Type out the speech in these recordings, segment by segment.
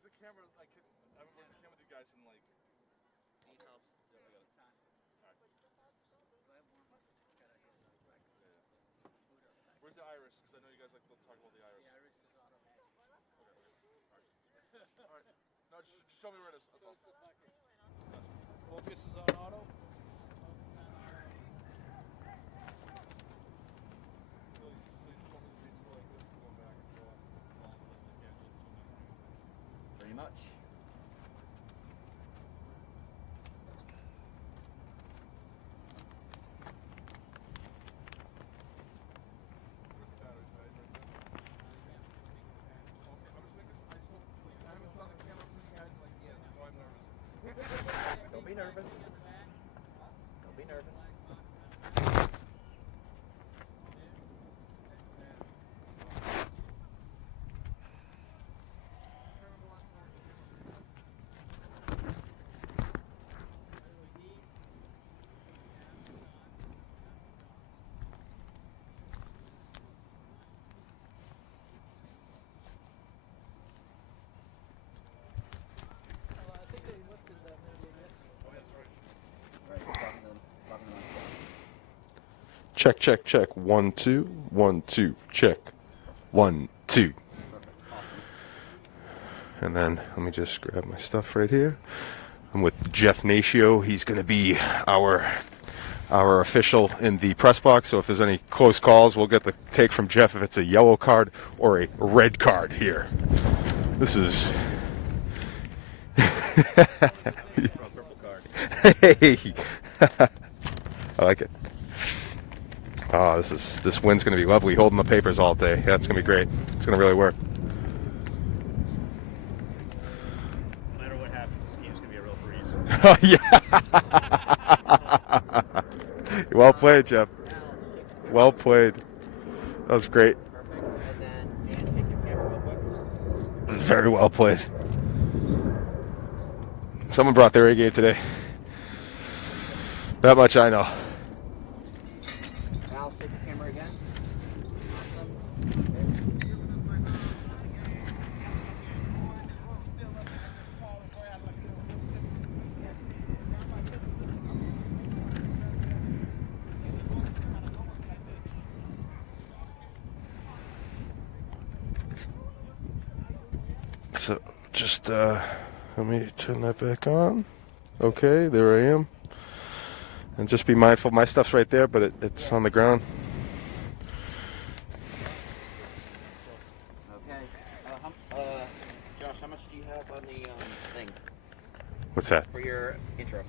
worked the camera. I haven't worked the camera with you guys in like. Need help. Yeah, I got it. All right. Where's the iris? Because I know you guys like to talk about the iris. The iris is auto match. Okay. All right. No, just show me where it is. That's all. Focus is on auto. So you just want me to basically like this, going back and forth, all the best I can, just zoom in. Pretty much. Where's the battery? Right there. Okay, I'm just making. I haven't done the camera with you guys in like years. That's why I'm nervous. Don't be nervous. Don't be nervous. I think they lifted that maybe yesterday. Oh yeah, that's right. Right, talking to them. Check, check, check. 1, 2, 1, 2, check. 1, 2. Perfect. Awesome. And then let me just grab my stuff right here. I'm with Jeff Natio. He's going to be our official in the press box. So if there's any close calls, we'll get the take from Jeff if it's a yellow card or a red card here. This is. Purple card. Hey, I like it. Oh, this wind's going to be lovely. Holding the papers all day. Yeah, it's going to be great. It's going to really work. No matter what happens, this game's gonna be a real breeze. Oh yeah. Well played, Jeff. Well played. That was great. Perfect. And then Dan, take your camera real quick. Very well played. Someone brought their A game today. That much I know. Al, take your camera again. Awesome. So just let me turn that back on. Okay, there I am. And just be mindful, my stuff's right there, but it's on the ground. Okay. Josh, how much do you have on the thing What's that? for your intro?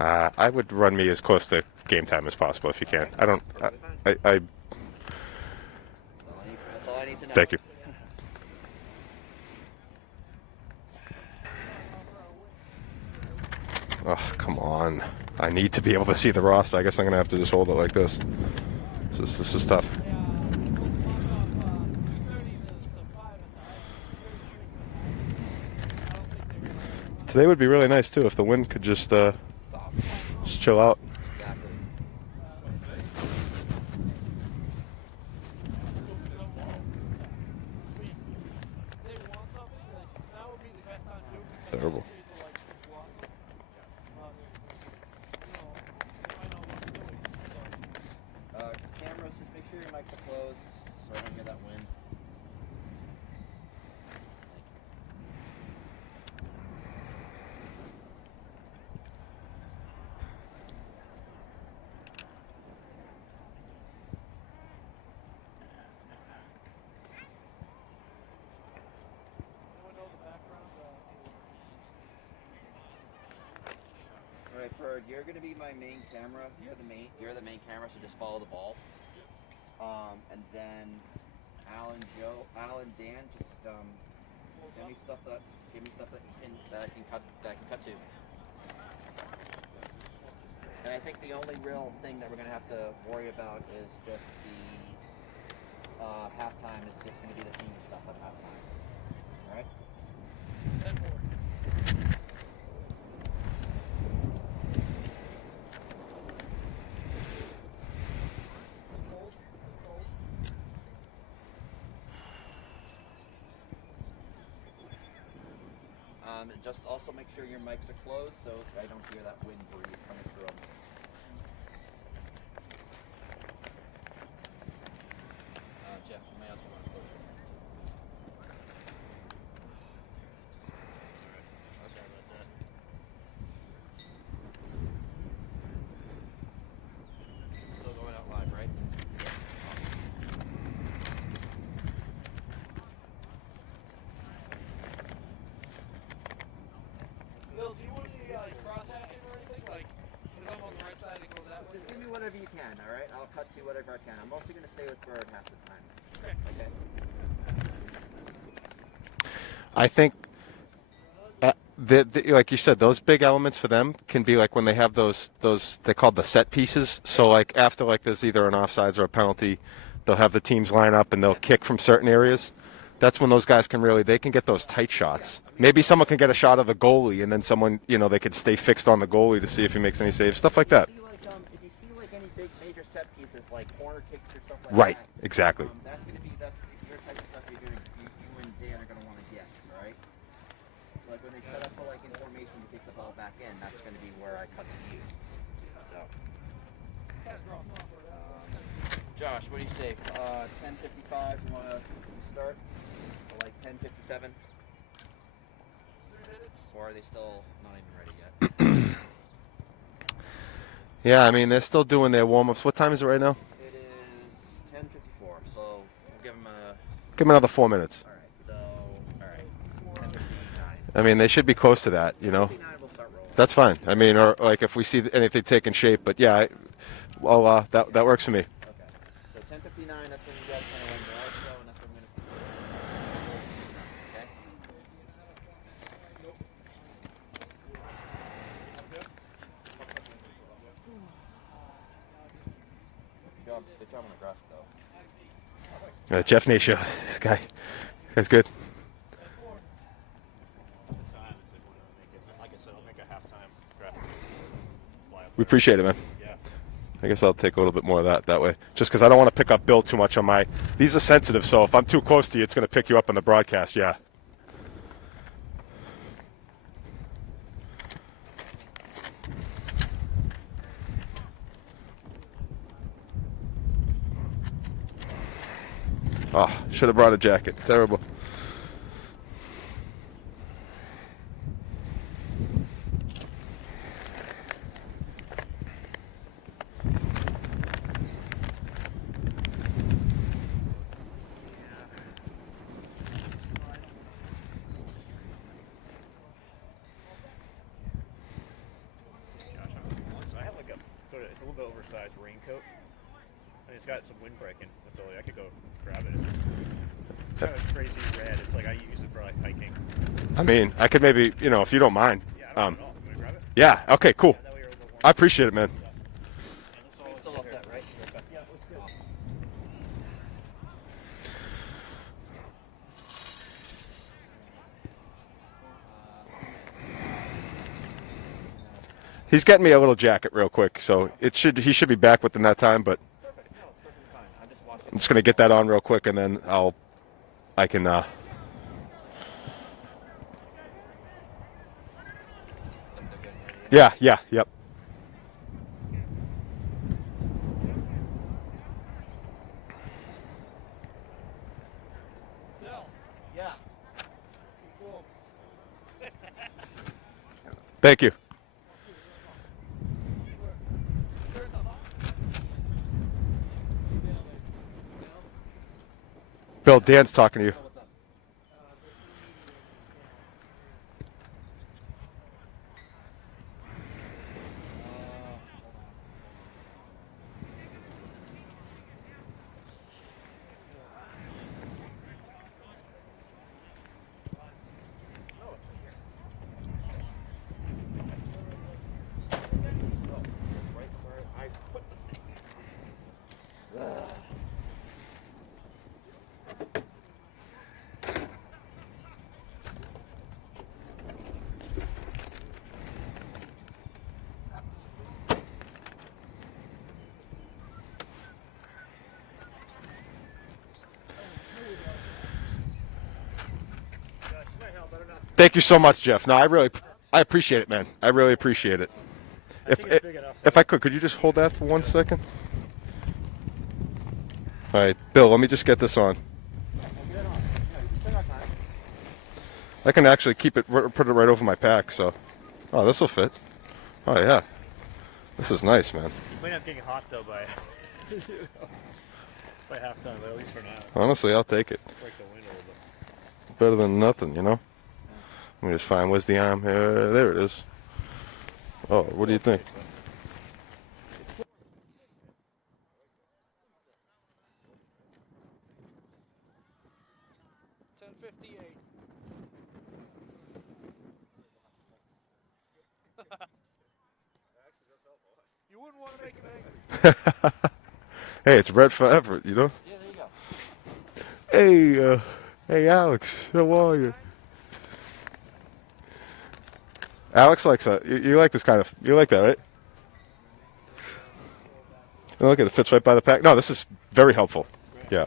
I would run me as close to game time as possible if you can. I don't. I That's all I need to know. Thank you. Oh, come on. I need to be able to see the roster. I guess I'm going to have to just hold it like this. This is tough. Today would be really nice, too, if the wind could just chill out. Exactly. Terrible. Cameras, just make sure your mics are closed so I don't hear that wind. Alright, Bird, you're gonna be my main camera. You're the main camera, so just follow the ball. And then Al and Dan, just give me stuff that I can cut to. And I think the only real thing that we're gonna have to worry about is just the halftime is just gonna be the senior stuff at halftime. Alright? Just also make sure your mics are closed so I don't hear that wind breeze coming through them. Jeff, you may also want to close your mic too. Sorry about that. Still going out live, right? Bill, do you want any cross-hatching or anything? Like, if I'm on the right side, it goes that way? Just give me whatever you can, alright? I'll cut to you whatever I can. I'm mostly going to stay with Bird half the time. Okay? I think, like you said, those big elements for them can be like when they have those they call the set pieces. So like after like there's either an offsides or a penalty, they'll have the teams line up and they'll kick from certain areas. That's when those guys can they can get those tight shots. Maybe someone can get a shot of the goalie and then someone, they could stay fixed on the goalie to see if he makes any saves, stuff like that. If you see like any big major set pieces like corner kicks or stuff like Right, that. exactly. That's your type of stuff you're doing. You and Dan are going to want to get, alright? So like when they set up for like in formation to kick the ball back in, that's going to be where I cut to you. So. Josh, what do you say? 10:55. You want to start? Or like 10:57? Or are they still not even ready yet? Yeah, I mean, they're still doing their warm-ups. What time is it right now? It is 10:54, so we'll give them Give them another 4 minutes. Alright, 10:59. I mean, they should be close to that, 10:59 we'll start rolling. That's fine. I mean, or like if we see anything taking shape. But yeah, that works for me. Okay, so 10:59, that's when you guys kind of run your eyes show, and that's when I'm going to okay? Good job on the graphic, though. Jeff Nasha, this guy's good. At the time, it's like when I make it. Like I said, I'll make a halftime graphic. We appreciate it, man. Yeah. I guess I'll take a little bit more of that way. Just because I don't want to pick up Bill too much on my... These are sensitive, so if I'm too close to you, it's going to pick you up on the broadcast, yeah. Oh, should have brought a jacket. Terrible. So I have like it's a little bit oversized raincoat. And it's got some windbreaking ability. I could go grab it. It's kind of crazy red. It's like I use it for like hiking. I mean, I could maybe, if you don't mind. Yeah, I don't know. You want to grab it? Yeah, okay, cool. That way you're overwarm. I appreciate it, man. Still all set, right? Yeah, looks good. He's getting me a little jacket real quick, so he should be back within that time, but Perfect. No, it's perfectly fine. I'm just watching. I'm just going to get that on real quick, and then I can, Something good. yeah, yep. Yeah. Thank you. Bill, Dan's talking to you. What's up? Right where I put the thing. Thank you so much, Jeff. No, I appreciate it, man. I really appreciate it. I think it's big enough. If I could you just hold that for 1 second? All right, Bill, let me just get this on. I can actually keep it, put it right over my pack, so. Oh, this will fit. Oh, yeah. This is nice, man. You might end up getting hot, though, by, by halftime, but at least for now. Honestly, I'll take it. Break the wind a little bit. Better than nothing, you know? Let me just find, where's the arm? There it is. Oh, what do you think? You wouldn't want to make him angry. Hey, it's Red for Everett, you know? Yeah, there you go. Hey, Alex, how are you? Alex likes that. You like this kind of, you like that, right? Oh, look at it, fits right by the pack. No, this is very helpful. Yeah.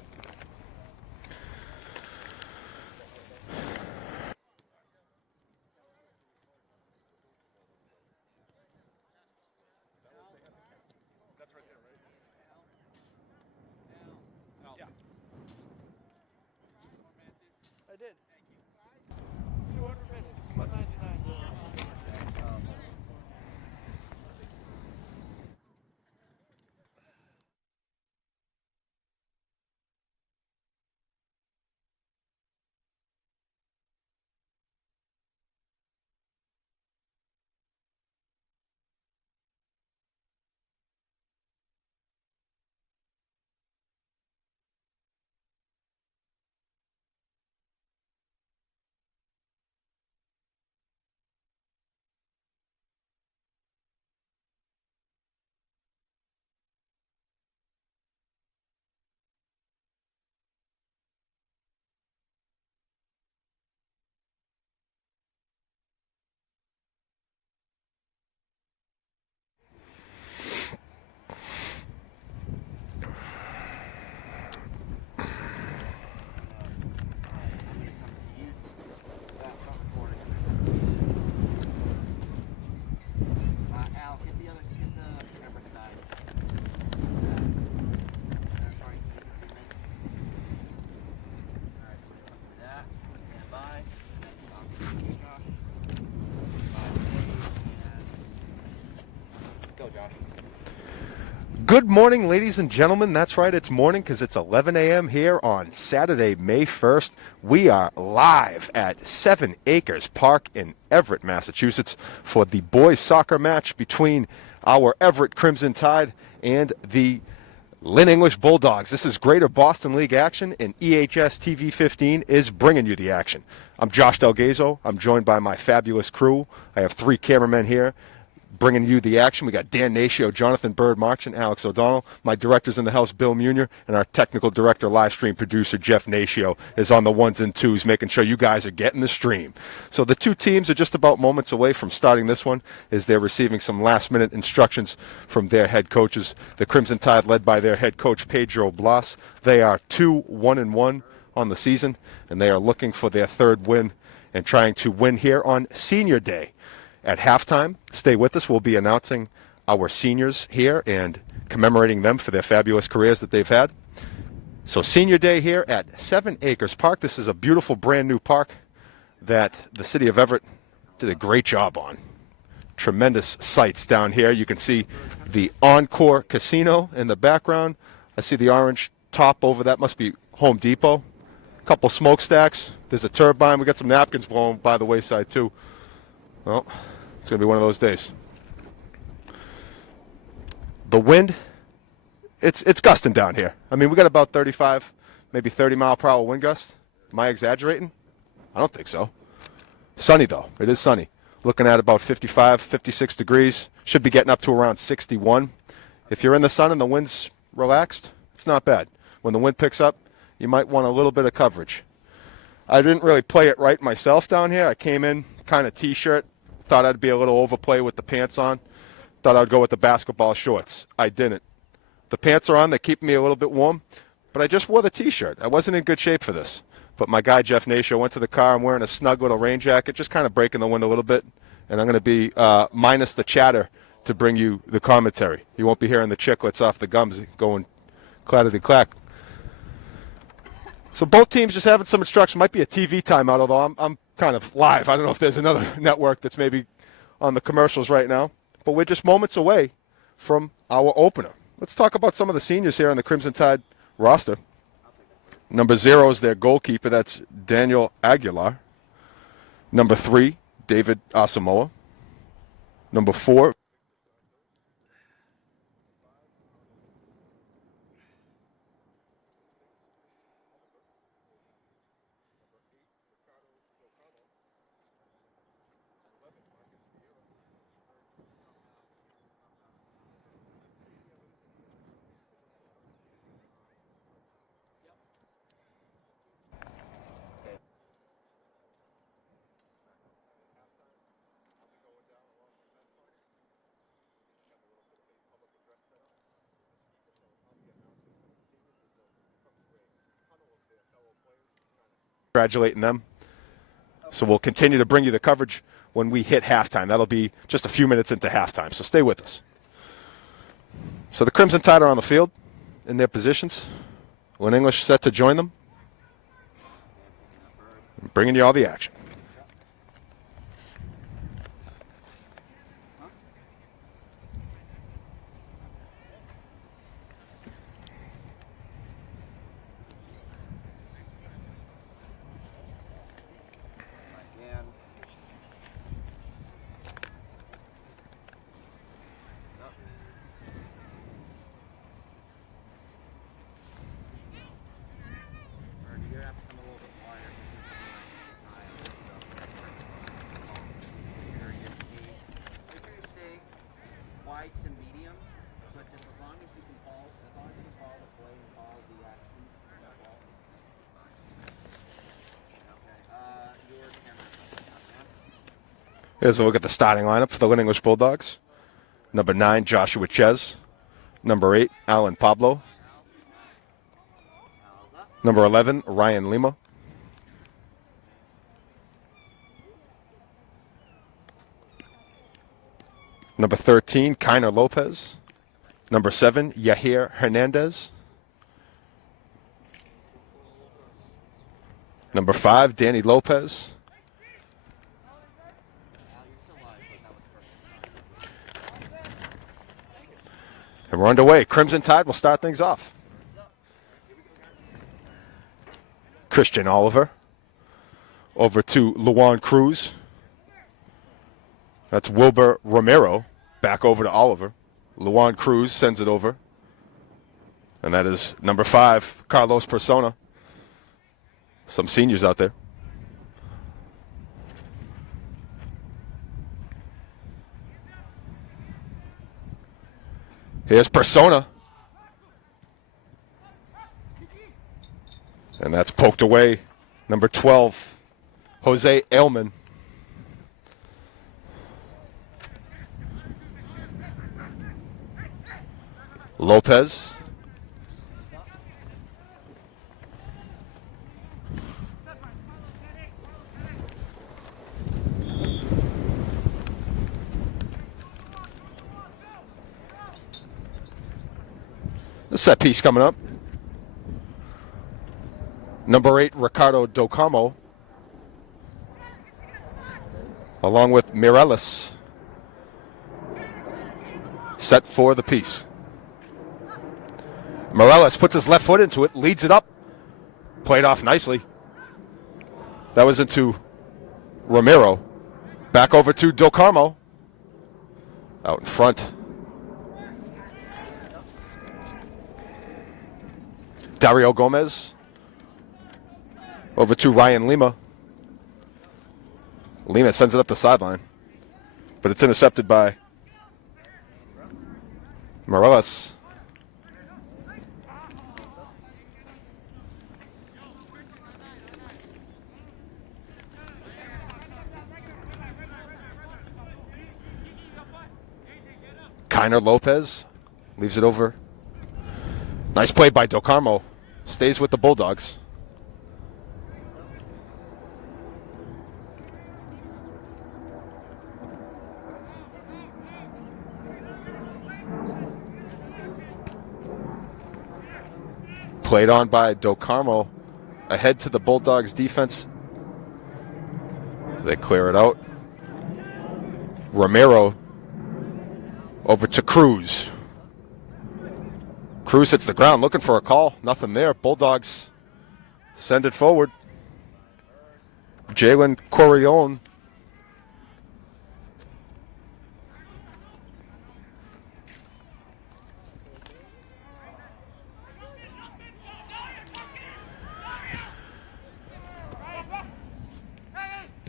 I did. 200 minutes, 199. Al, hit the camera side. Sorry, you can see me. Alright, do that. Stand by. Go, Josh. Good morning, ladies and gentlemen. That's right, it's morning because it's 11 a.m. here on Saturday, May 1st. We are live at 7 Acres Park in Everett, Massachusetts for the boys soccer match between our Everett Crimson Tide and the Lynn English Bulldogs. This is Greater Boston League action, and EHS TV 15 is bringing you the action. I'm Josh Delgazo. I'm joined by my fabulous crew. I have 3 cameramen here bringing you the action. We got Dan Natio, Jonathan Bird Marchant, Alex O'Donnell. My directors in the house, Bill Munier, and our technical director, live stream producer, Jeff Natio, is on the ones and twos, making sure you guys are getting the stream. So the two teams are just about moments away from starting this one as they're receiving some last-minute instructions from their head coaches. The Crimson Tide, led by their head coach, Pedro Blas. They are 2-1-1 on the season, and they are looking for their third win and trying to win here on Senior Day. At halftime, stay with us. We'll be announcing our seniors here and commemorating them for their fabulous careers that they've had. So Senior Day here at 7 Acres Park. This is a beautiful brand new park that the city of Everett did a great job on. Tremendous sights down here. You can see the Encore Casino in the background. I see the orange top over that. Must be Home Depot. A couple smokestacks. There's a turbine. We got some napkins blowing by the wayside too. Well, it's going to be one of those days. The wind, it's gusting down here. I mean, we got about 35, maybe 30 mile per hour wind gust. Am I exaggerating? I don't think so. Sunny, though. It is sunny. Looking at about 55, 56 degrees. Should be getting up to around 61. If you're in the sun and the wind's relaxed, it's not bad. When the wind picks up, you might want a little bit of coverage. I didn't really play it right myself down here. I came in kind of T-shirt. Thought I'd be a little overplay with the pants on. Thought I'd go with the basketball shorts. I didn't. The pants are on. They keep me a little bit warm. But I just wore the T-shirt. I wasn't in good shape for this. but my guy Jeff Natio went to the car. I'm wearing a snug little rain jacket, just kind of breaking the wind a little bit. And I'm going to be minus the chatter to bring you the commentary. You won't be hearing the chiclets off the gums going clattity-clack. So both teams just having some instruction. Might be a TV timeout, although I'm kind of live. I don't know if there's another network that's maybe on the commercials right now. But we're just moments away from our opener. Let's talk about some of the seniors here on the Crimson Tide roster. Number 0 is their goalkeeper. That's Daniel Aguilar. Number 3, David Asamoah. Number 4, congratulating them. So we'll continue to bring you the coverage when we hit halftime. That'll be just a few minutes into halftime, so stay with us. So the Crimson Tide are on the field in their positions. Lynn English set to join them. Bringing you all the action. And medium, but just as long as you can follow, the play and follow the action. Okay. Your camera. Here's a look at the starting lineup for the Lynn English Bulldogs. Number 9, Joshua Ches. Number 8, Alan Pablo. Number 11, Ryan Lima. Number 13, Kiner Lopez. Number 7, Yahir Hernandez. Number 5, Danny Lopez. And we're underway. Crimson Tide will start things off. Christian Oliver. Over to Luan Cruz. That's Wilbur Romero. Back over to Oliver. Luan Cruz sends it over. And that is number 5, Carlos Persona. Some seniors out there. Here's Persona. And that's poked away. Number 12, Jose Ailman. Lopez. The set piece coming up. Number 8, Ricardo Docamo. Along with Mireles. Set for the piece. Mireles puts his left foot into it, leads it up. Played off nicely. That was into Romero. Back over to Del Carmo. Out in front. Dario Gomez. Over to Ryan Lima. Lima sends it up the sideline. But it's intercepted by Mireles. Kiner Lopez leaves it over. Nice play by Del Carmo. Stays with the Bulldogs. Played on by Do Carmo. Ahead to the Bulldogs defense. They clear it out. Romero over to Cruz. Cruz hits the ground looking for a call. Nothing there. Bulldogs send it forward. Jalen Corione.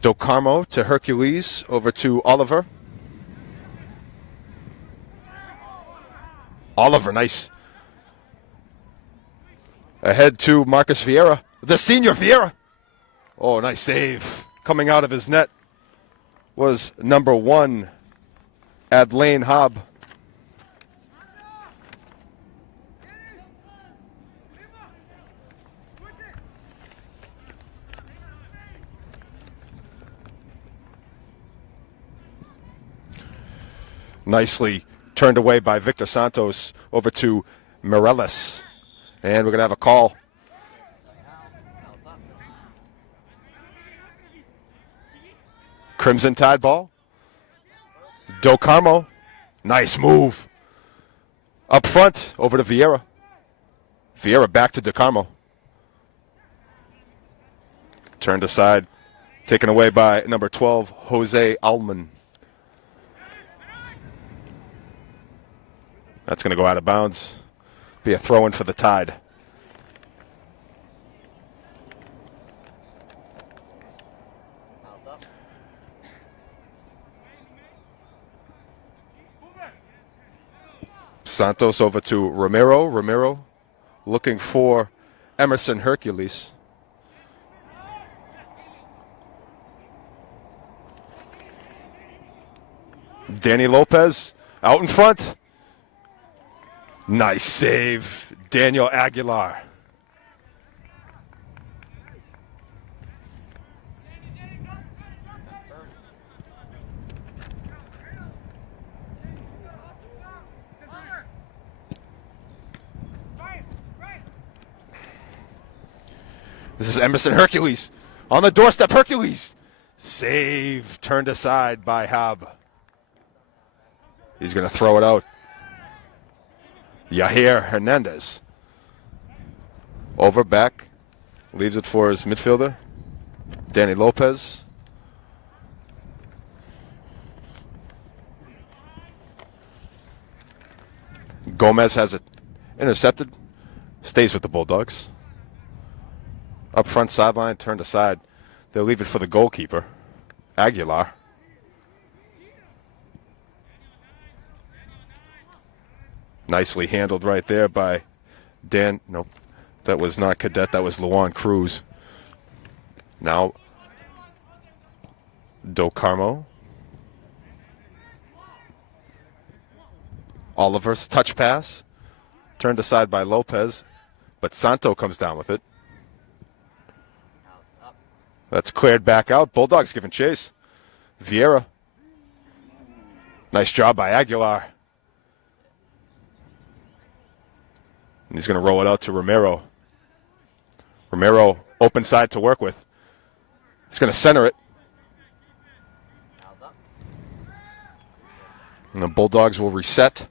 Do Carmo to Hercules, over to Oliver. Oliver, nice. Ahead to Marcus Vieira. The senior Vieira. Oh, nice save. Coming out of his net was number 1, Adlane Hobb. Nicely turned away by Victor Santos over to Mireles. And we're going to have a call. Crimson Tide ball. Do Carmo. Nice move. Up front, over to Vieira. Vieira back to Do Carmo. Turned aside. Taken away by number 12, Jose Alman. That's going to go out of bounds. Be a throw-in for the Tide. Santos over to Romero. Romero looking for Emerson Hercules. Danny Lopez out in front. Nice save, Daniel Aguilar. This is Emerson Hercules. On the doorstep, Hercules. Save, turned aside by Hobb. He's going to throw it out. Yair Hernandez. Over, back. Leaves it for his midfielder, Danny Lopez. Gomez has it intercepted. Stays with the Bulldogs. Up front sideline, turned aside. They'll leave it for the goalkeeper, Aguilar. Nicely handled right there by Dan. Nope, that was not Cadet. That was Luan Cruz. Now, Do Carmo. Oliver's touch pass. Turned aside by Lopez, but Santo comes down with it. That's cleared back out. Bulldogs giving chase. Vieira. Nice job by Aguilar. And he's going to roll it out to Romero. Romero, open side to work with. He's going to center it. And the Bulldogs will reset.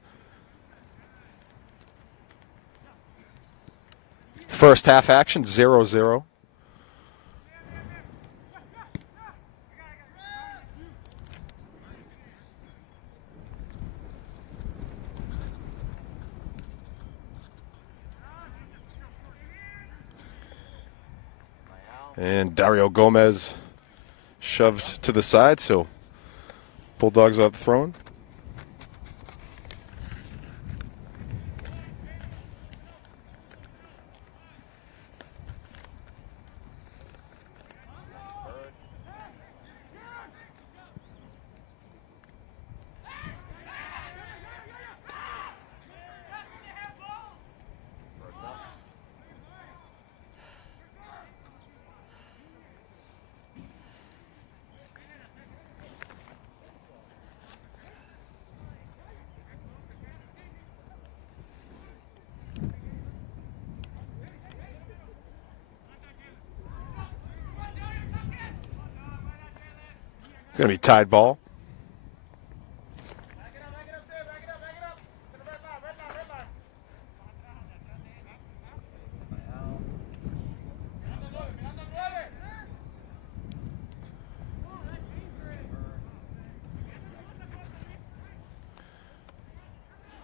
First half action, 0-0. And Dario Gomez shoved to the side, so Bulldogs out throwing. It's going to be tied ball.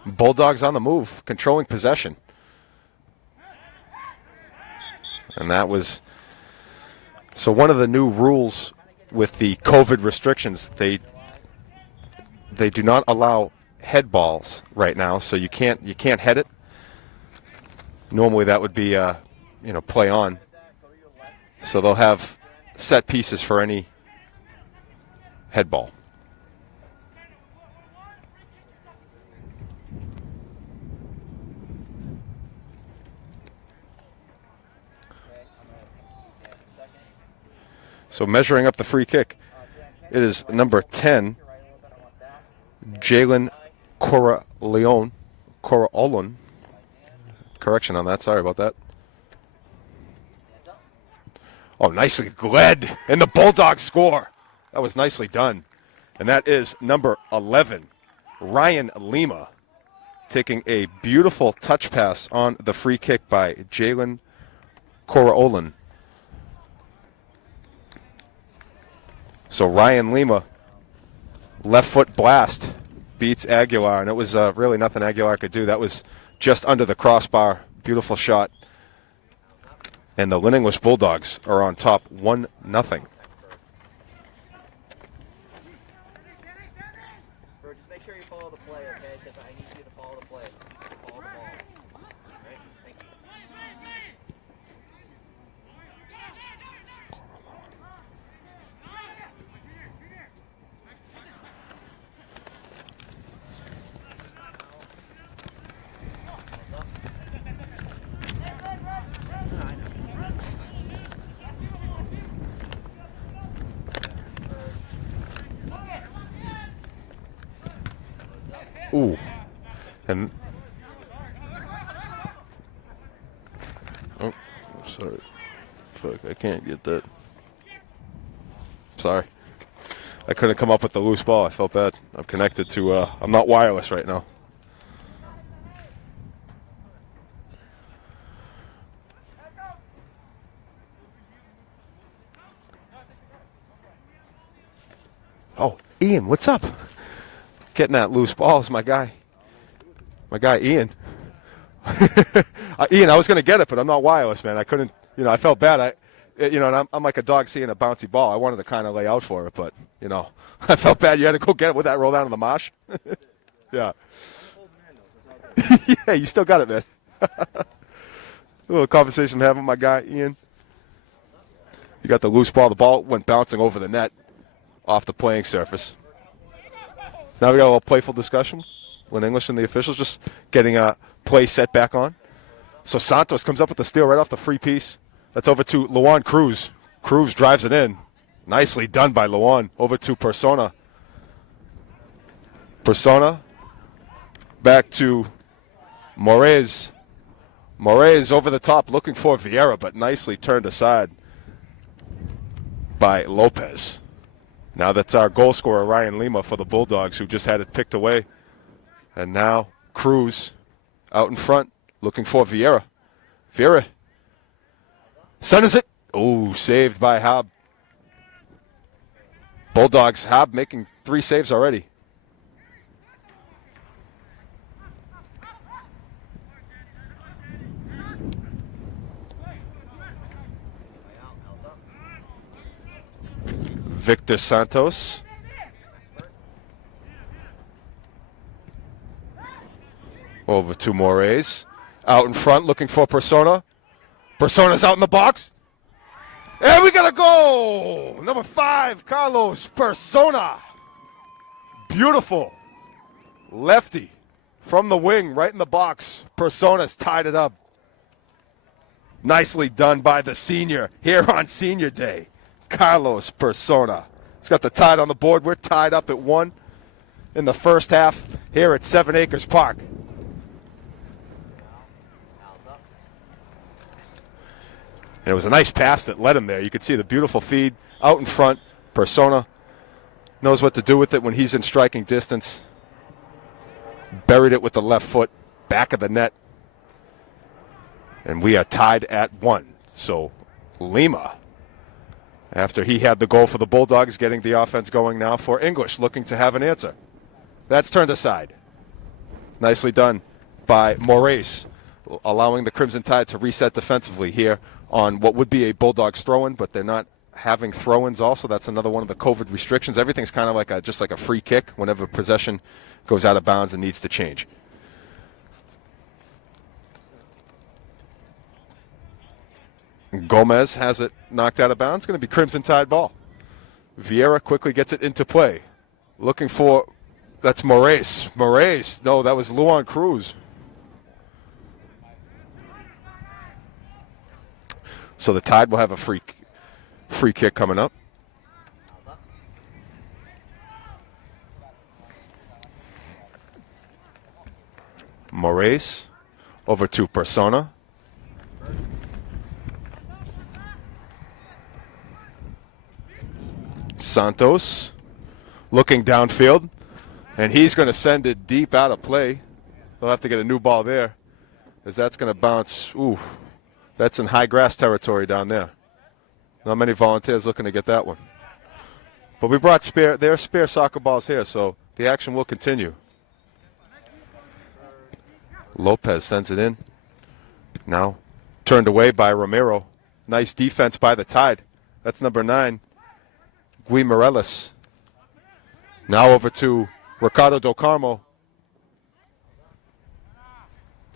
Bulldogs on the move, controlling possession. And that was... So one of the new rules with the COVID restrictions, they do not allow head balls right now, so you can't head it. Normally that would be play on. So they'll have set pieces for any head ball. So measuring up the free kick, it is number 10, Jalen Corralon. Correction on that, sorry about that. Oh, nicely led, and the Bulldogs score. That was nicely done. And that is number 11, Ryan Lima, taking a beautiful touch pass on the free kick by Jalen Corralon. So Ryan Lima, left foot blast, beats Aguilar, and it was really nothing Aguilar could do. That was just under the crossbar. Beautiful shot. And the Lynn English Bulldogs are on top 1-0. Just make sure you follow the play, okay? Because I need you to follow the play. Follow the ball. All right? Thank you. Ooh. And oh, sorry. Fuck, I can't get that. Sorry. I couldn't come up with the loose ball. I felt bad. I'm connected to I'm not wireless right now. Oh, Ian, what's up? Getting that loose ball is my guy. My guy, Ian. Ian, I was going to get it, but I'm not wireless, man. I couldn't, I felt bad. And I'm like a dog seeing a bouncy ball. I wanted to kind of lay out for it, but, I felt bad. You had to go get it. Would that roll down in the marsh? Yeah. Yeah, you still got it, man. A little conversation to have with my guy, Ian. You got the loose ball. The ball went bouncing over the net off the playing surface. Now we got a little playful discussion. Lynn English and the officials just getting a play set back on. So Santos comes up with the steal right off the free piece. That's over to Luan Cruz. Cruz drives it in. Nicely done by Luan. Over to Persona. Persona. Back to Morez. Morez over the top looking for Vieira, but nicely turned aside by Lopez. Now that's our goal scorer, Ryan Lima, for the Bulldogs, who just had it picked away. And now Cruz out in front, looking for Vieira. Vieira centers it. Oh, saved by Hab. Bulldogs, Hab making 3 saves already. Victor Santos. Over to Moraes. Out in front looking for Persona. Persona's out in the box. And we got a goal! Number 5, Carlos Persona. Beautiful. Lefty from the wing right in the box. Persona's tied it up. Nicely done by the senior here on Senior Day. Carlos Persona. He's got the tide on the board. We're tied up at 1 in the first half here at 7 Acres Park. And it was a nice pass that led him there. You could see the beautiful feed out in front. Persona knows what to do with it when he's in striking distance. Buried it with the left foot, back of the net. And we are tied at 1. So Lima, after he had the goal for the Bulldogs, getting the offense going now for English, looking to have an answer. That's turned aside. Nicely done by Moraes, allowing the Crimson Tide to reset defensively here on what would be a Bulldogs throw-in, but they're not having throw-ins also. That's another one of the COVID restrictions. Everything's kind of like just like a free kick whenever possession goes out of bounds and needs to change. Gomez has it knocked out of bounds. Going to be Crimson Tide ball. Vieira quickly gets it into play. Looking for, that's Moraes. Moraes, no, that was Luan Cruz. So the Tide will have a free kick coming up. Moraes over to Persona. Santos looking downfield, and he's going to send it deep out of play. They'll have to get a new ball there, as that's going to bounce. Ooh, that's in high grass territory down there. Not many volunteers looking to get that one. But we brought spare soccer balls here, so the action will continue. Lopez sends it in. Now turned away by Romero. Nice defense by the Tide. That's number 9. Gui Morelos. Now over to Ricardo Del Carmo.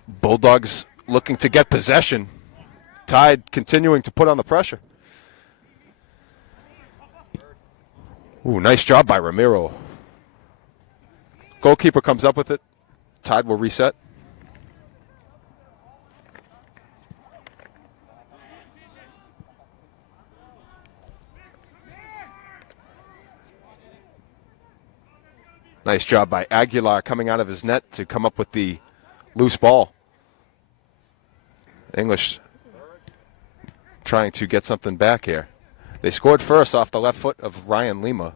Bulldogs looking to get possession. Tide continuing to put on the pressure. Ooh, nice job by Ramiro. Goalkeeper comes up with it. Tide will reset. Nice job by Aguilar coming out of his net to come up with the loose ball. English trying to get something back here. They scored first off the left foot of Ryan Lima.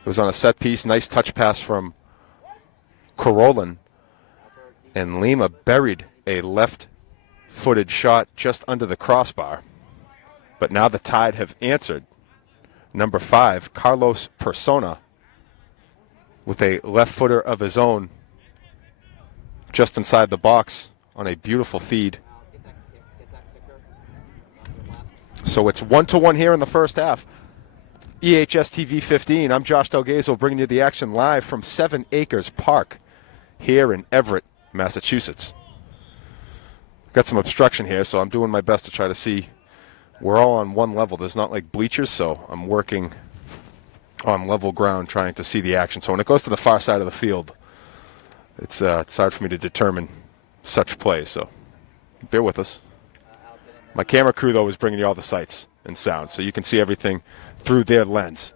It was on a set piece. Nice touch pass from Corolin. And Lima buried a left-footed shot just under the crossbar. But now the Tide have answered. Number 5, Carlos Persona, with a left footer of his own just inside the box on a beautiful feed. So it's 1-1 here in the first half. EHS TV 15, I'm Josh Delgazo bringing you the action live from 7 Acres Park here in Everett, Massachusetts. Got some obstruction here, so I'm doing my best to try to see. We're all on one level. There's not like bleachers, so I'm working on level ground trying to see the action. So when it goes to the far side of the field, it's hard for me to determine such play, so bear with us. My camera crew, though, is bringing you all the sights and sounds, so you can see everything through their lens.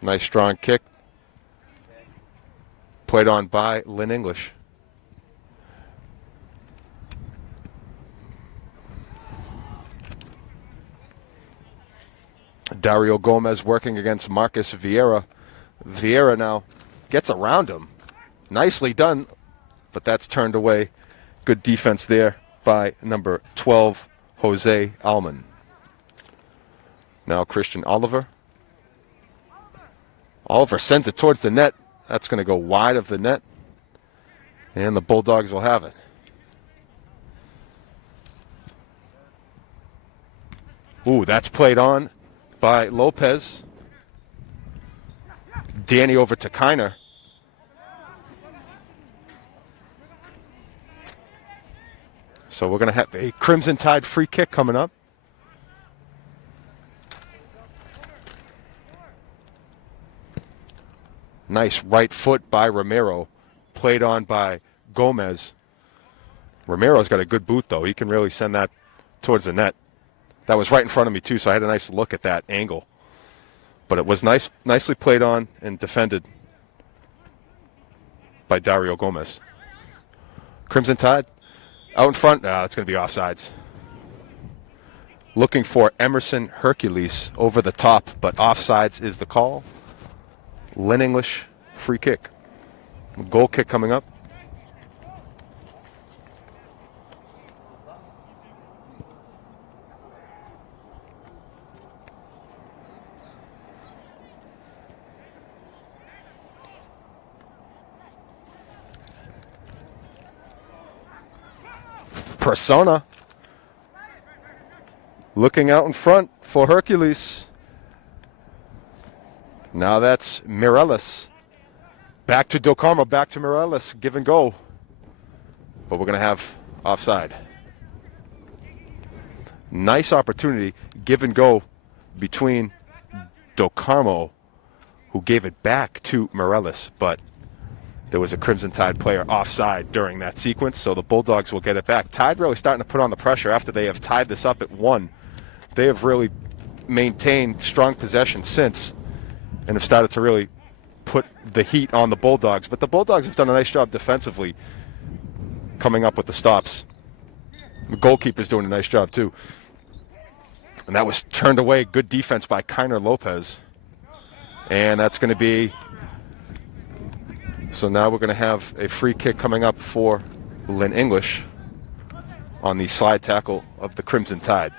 Nice strong kick. Played on by Lynn English. Dario Gomez working against Marcus Vieira. Vieira now gets around him. Nicely done, but that's turned away. Good defense there by number 12, Jose Alman. Now Christian Oliver. Oliver sends it towards the net. That's going to go wide of the net. And the Bulldogs will have it. Ooh, that's played on by Lopez. Danny over to Kiner. So we're going to have a Crimson Tide free kick coming up. Nice right foot by Romero. Played on by Gomez. Romero's got a good boot, though. He can really send that towards the net. That was right in front of me, too, so I had a nice look at that angle. But it was nicely played on and defended by Dario Gomez. Crimson Tide out in front. That's going to be offsides. looking for Emerson Hercules over the top, but offsides is the call. Lynn English, free kick. Goal kick coming up. Persona looking out in front for Hercules. Now that's Mireles. Back to Del Carmo, back to Mireles. Give and go. But we're going to have offside. Nice opportunity. Give and go between Del Carmo, who gave it back to Mireles, but there was a Crimson Tide player offside during that sequence, so the Bulldogs will get it back. Tide really starting to put on the pressure after they have tied this up at 1. They have really maintained strong possession since and have started to really put the heat on the Bulldogs. But the Bulldogs have done a nice job defensively coming up with the stops. The goalkeeper's doing a nice job too. And that was turned away. Good defense by Kiner Lopez. And that's going to be... So now we're going to have a free kick coming up for Lynn English on the slide tackle of the Crimson Tide.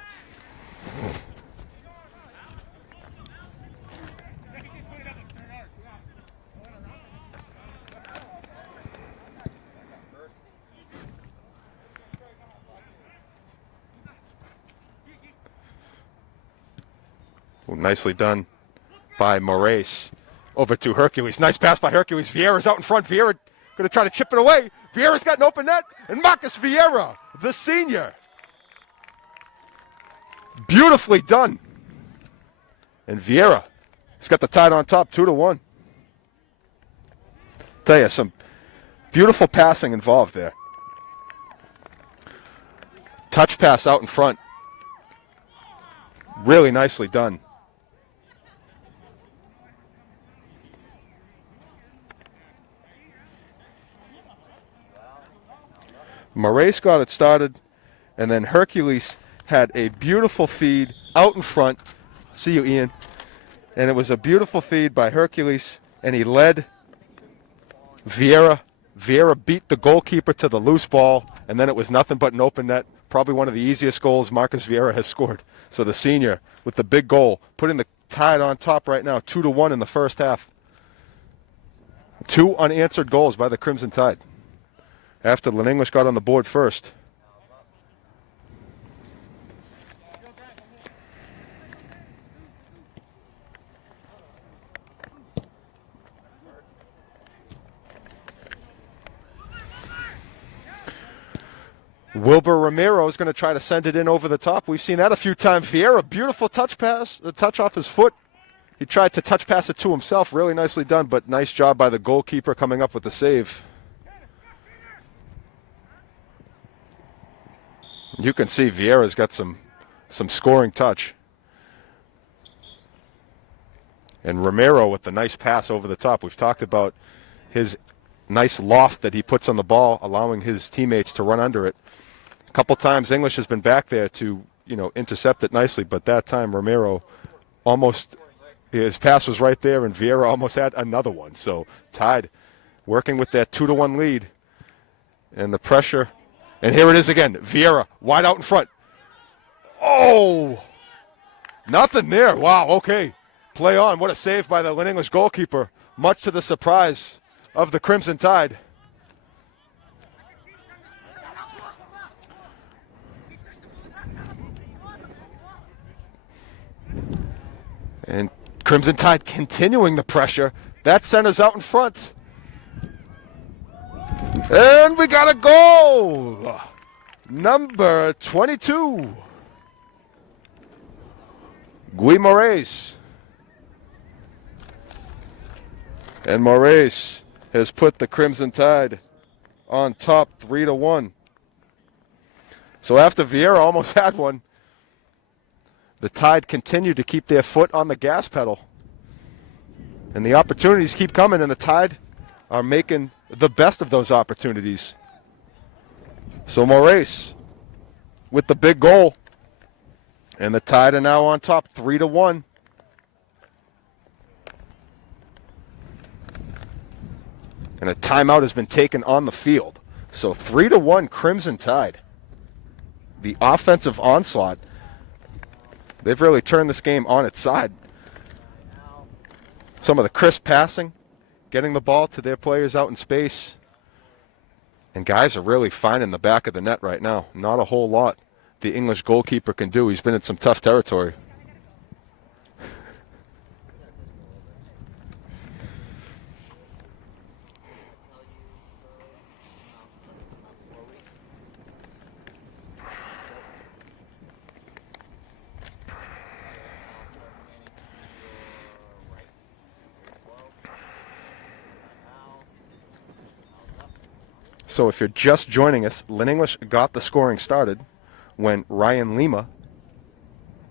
Well, nicely done by Moraes. Over to Hercules. Nice pass by Hercules. Vieira's out in front. Vieira going to try to chip it away. Vieira's got an open net. And Marcus Vieira, the senior. Beautifully done. And Vieira has got the Tide on top, 2-1. Tell you, some beautiful passing involved there. Touch pass out in front. Really nicely done. Moraes got it started, and then Hercules had a beautiful feed out in front. See you, Ian. And it was a beautiful feed by Hercules, and he led Vieira. Vieira beat the goalkeeper to the loose ball, and then it was nothing but an open net. Probably one of the easiest goals Marcus Vieira has scored. So the senior, with the big goal, putting the Tide on top right now, 2-1 in the first half. 2 unanswered goals by the Crimson Tide after Lynn English got on the board first. Wilbur Romero is going to try to send it in over the top. We've seen that a few times. Vieira, beautiful touch pass, the touch off his foot. He tried to touch pass it to himself. Really nicely done, but nice job by the goalkeeper coming up with the save. You can see Vieira's got some scoring touch. And Romero with the nice pass over the top. We've talked about his nice loft that he puts on the ball, allowing his teammates to run under it. A couple times English has been back there to, intercept it nicely, but that time Romero almost, his pass was right there, and Vieira almost had another one. So Tide working with that 2-1 lead. And the pressure. And here it is again. Vieira wide out in front. Oh! Nothing there. Wow, okay. Play on. What a save by the Lynn English goalkeeper. Much to the surprise of the Crimson Tide. And Crimson Tide continuing the pressure. That center's out in front. And we got a goal! Number 22. Guy Moraes. And Moraes has put the Crimson Tide on top 3-1. So after Vieira almost had one, the Tide continue to keep their foot on the gas pedal. And the opportunities keep coming, and the Tide are making the best of those opportunities. So Moraes with the big goal. And the Tide are now on top, 3-1. And a timeout has been taken on the field. So 3-1 Crimson Tide. The offensive onslaught. They've really turned this game on its side. Some of the crisp passing, getting the ball to their players out in space. And guys are really finding the back of the net right now. Not a whole lot the English goalkeeper can do. He's been in some tough territory. So if you're just joining us, Lynn English got the scoring started when Ryan Lima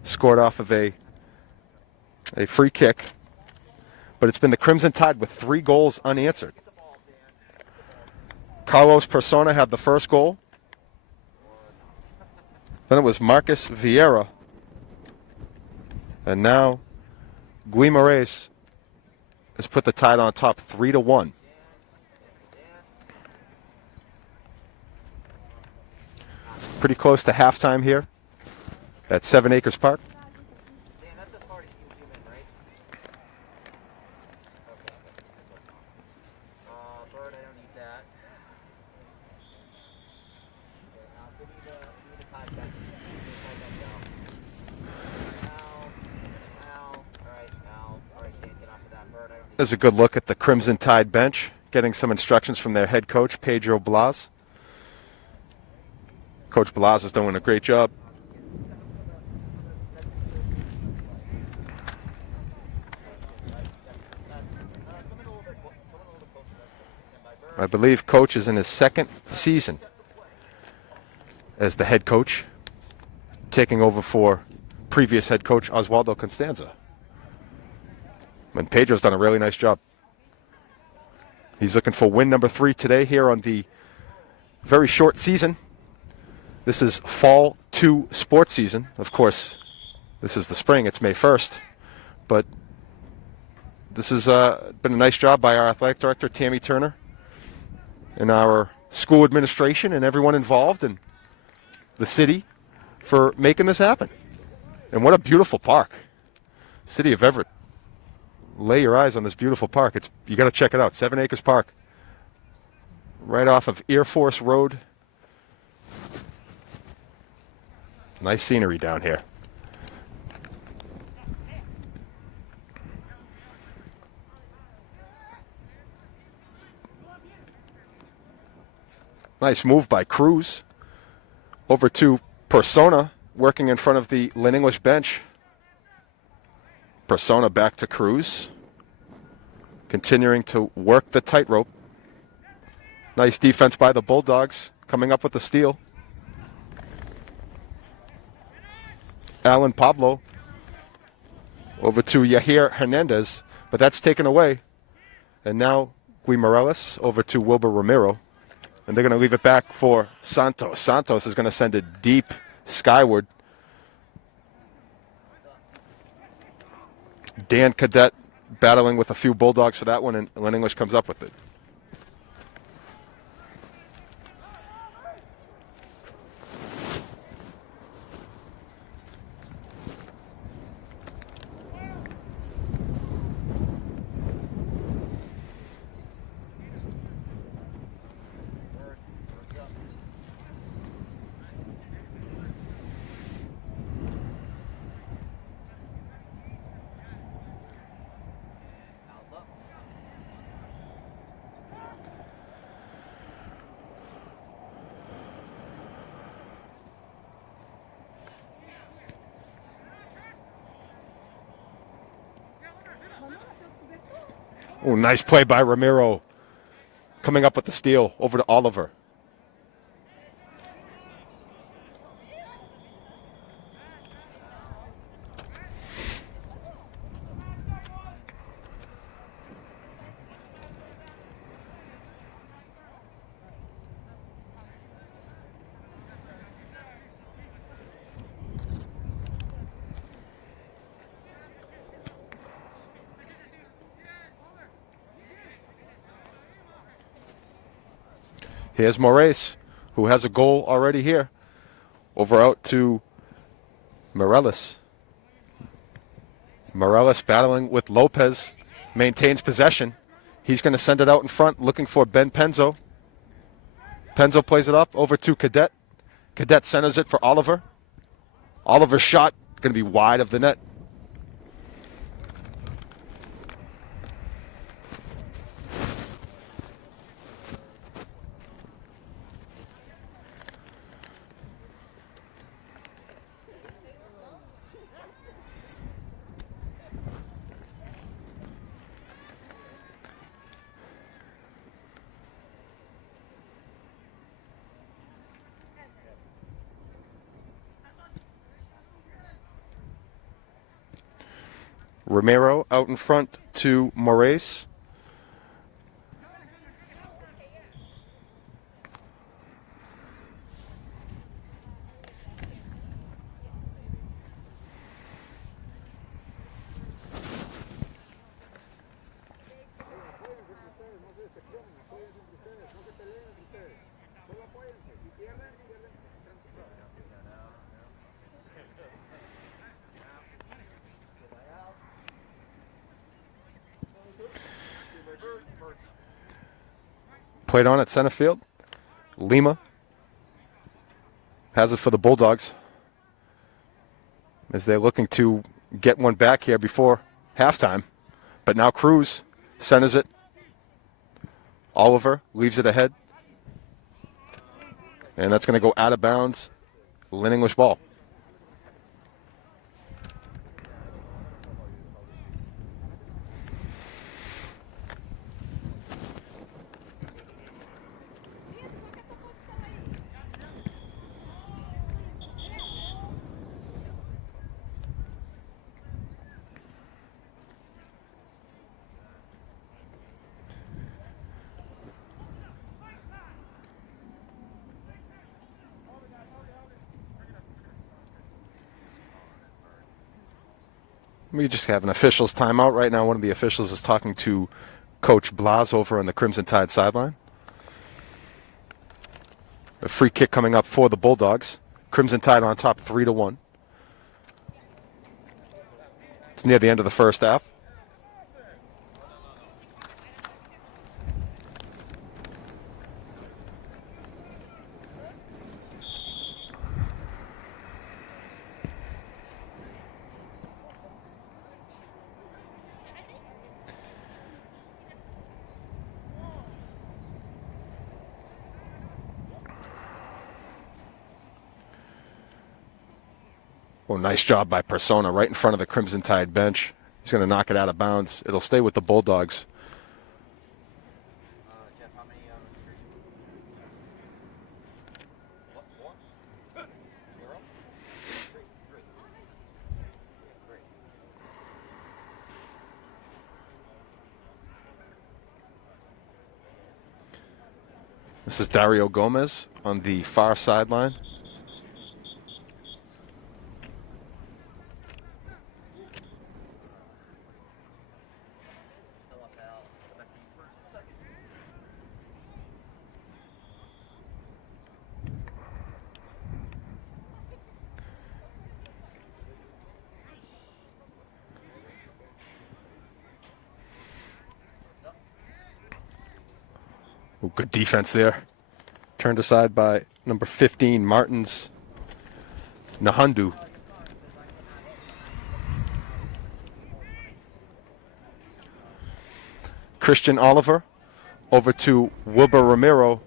scored off of a free kick. But it's been the Crimson Tide with 3 goals unanswered. Carlos Persona had the first goal. Then it was Marcus Vieira. And now Guimaraes has put the Tide on top 3-1. Pretty close to halftime here at 7 Acres Park. Dan, that's as far as you can zoom in, right? Okay. Bird, I don't need that. Okay, now give me the Tide back. Alright, Dan, get off of that. Bird, I don't need There's a good look at the Crimson Tide bench, getting some instructions from their head coach, Pedro Blas. Coach Blas is doing a great job. I believe Coach is in his second season as the head coach, taking over for previous head coach Oswaldo Constanza. And Pedro's done a really nice job. He's looking for win number 3 today here on the very short season. This is fall 2 sports season. Of course, this is the spring. It's May 1st. But this has been a nice job by our athletic director, Tammy Turner, and our school administration and everyone involved in the city for making this happen. And what a beautiful park. City of Everett. Lay your eyes on this beautiful park. You got to check it out. 7 Acres Park. Right off of Air Force Road. Nice scenery down here. Nice move by Cruz. Over to Persona, working in front of the Lynn English bench. Persona back to Cruz. Continuing to work the tightrope. Nice defense by the Bulldogs, coming up with the steal. Alan Pablo over to Yahir Hernandez, but that's taken away. And now Guimaraes over to Wilbur Romero. And they're going to leave it back for Santos. Santos is going to send it deep skyward. Dan Cadet battling with a few Bulldogs for that one, and Lynn English comes up with it. Oh, nice play by Ramiro. Coming up with the steal over to Oliver. Here's Moraes, who has a goal already here. Over out to Morelis. Morelis battling with Lopez. Maintains possession. He's going to send it out in front, looking for Ben Penzo. Penzo plays it up over to Cadet. Cadet centers it for Oliver. Oliver's shot going to be wide of the net. Romero out in front to Moraes. Played on at center field. Lima has it for the Bulldogs as they're looking to get one back here before halftime. But now Cruz centers it. Oliver leaves it ahead. And that's going to go out of bounds. Lynn English ball. We just have an officials timeout right now. One of the officials is talking to Coach Blas over on the Crimson Tide sideline. A free kick coming up for the Bulldogs. Crimson Tide on top 3-1. It's near the end of the first half. Oh, nice job by Persona right in front of the Crimson Tide bench. He's going to knock it out of bounds. It'll stay with the Bulldogs. Jeff, how many What? 0? 3. This is Dario Gomez on the far sideline. Oh, good defense there. Turned aside by number 15, Martins Nahandu. Christian Oliver over to Wilbur Romero.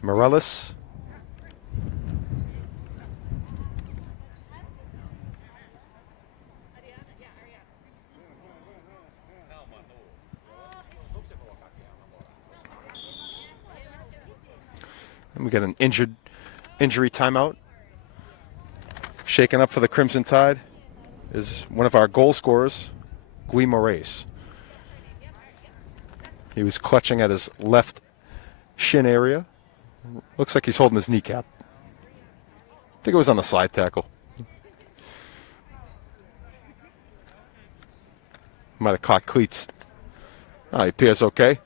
Morelis. And we got an injury timeout. Shaken up for the Crimson Tide is one of our goal scorers, Guy Moraes. He was clutching at his left shin area. Looks like he's holding his kneecap. I think it was on the slide tackle. Might have caught cleats Oh, he appears okay.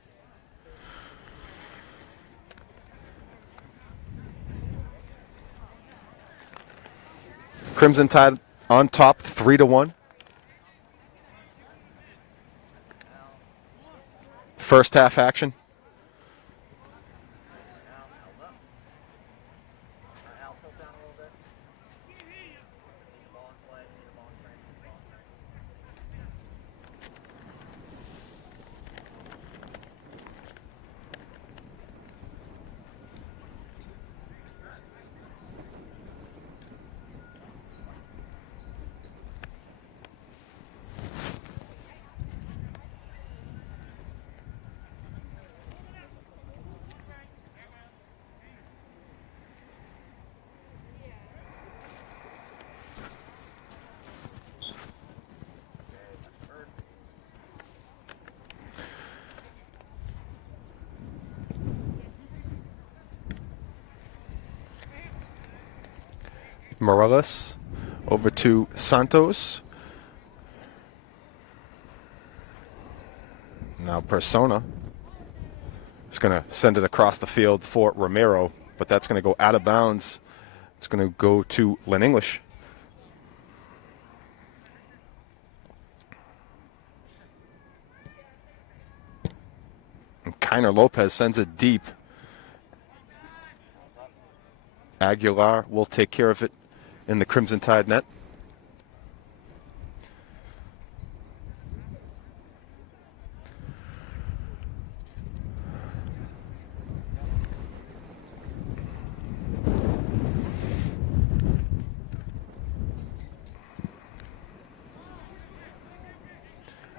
Crimson Tide on top, 3-1. First half action. Morales over to Santos. Now Persona is going to send it across the field for Romero, but that's going to go out of bounds. It's going to go to Lynn English. And Kiner Lopez sends it deep. Aguilar will take care of it in the Crimson Tide net.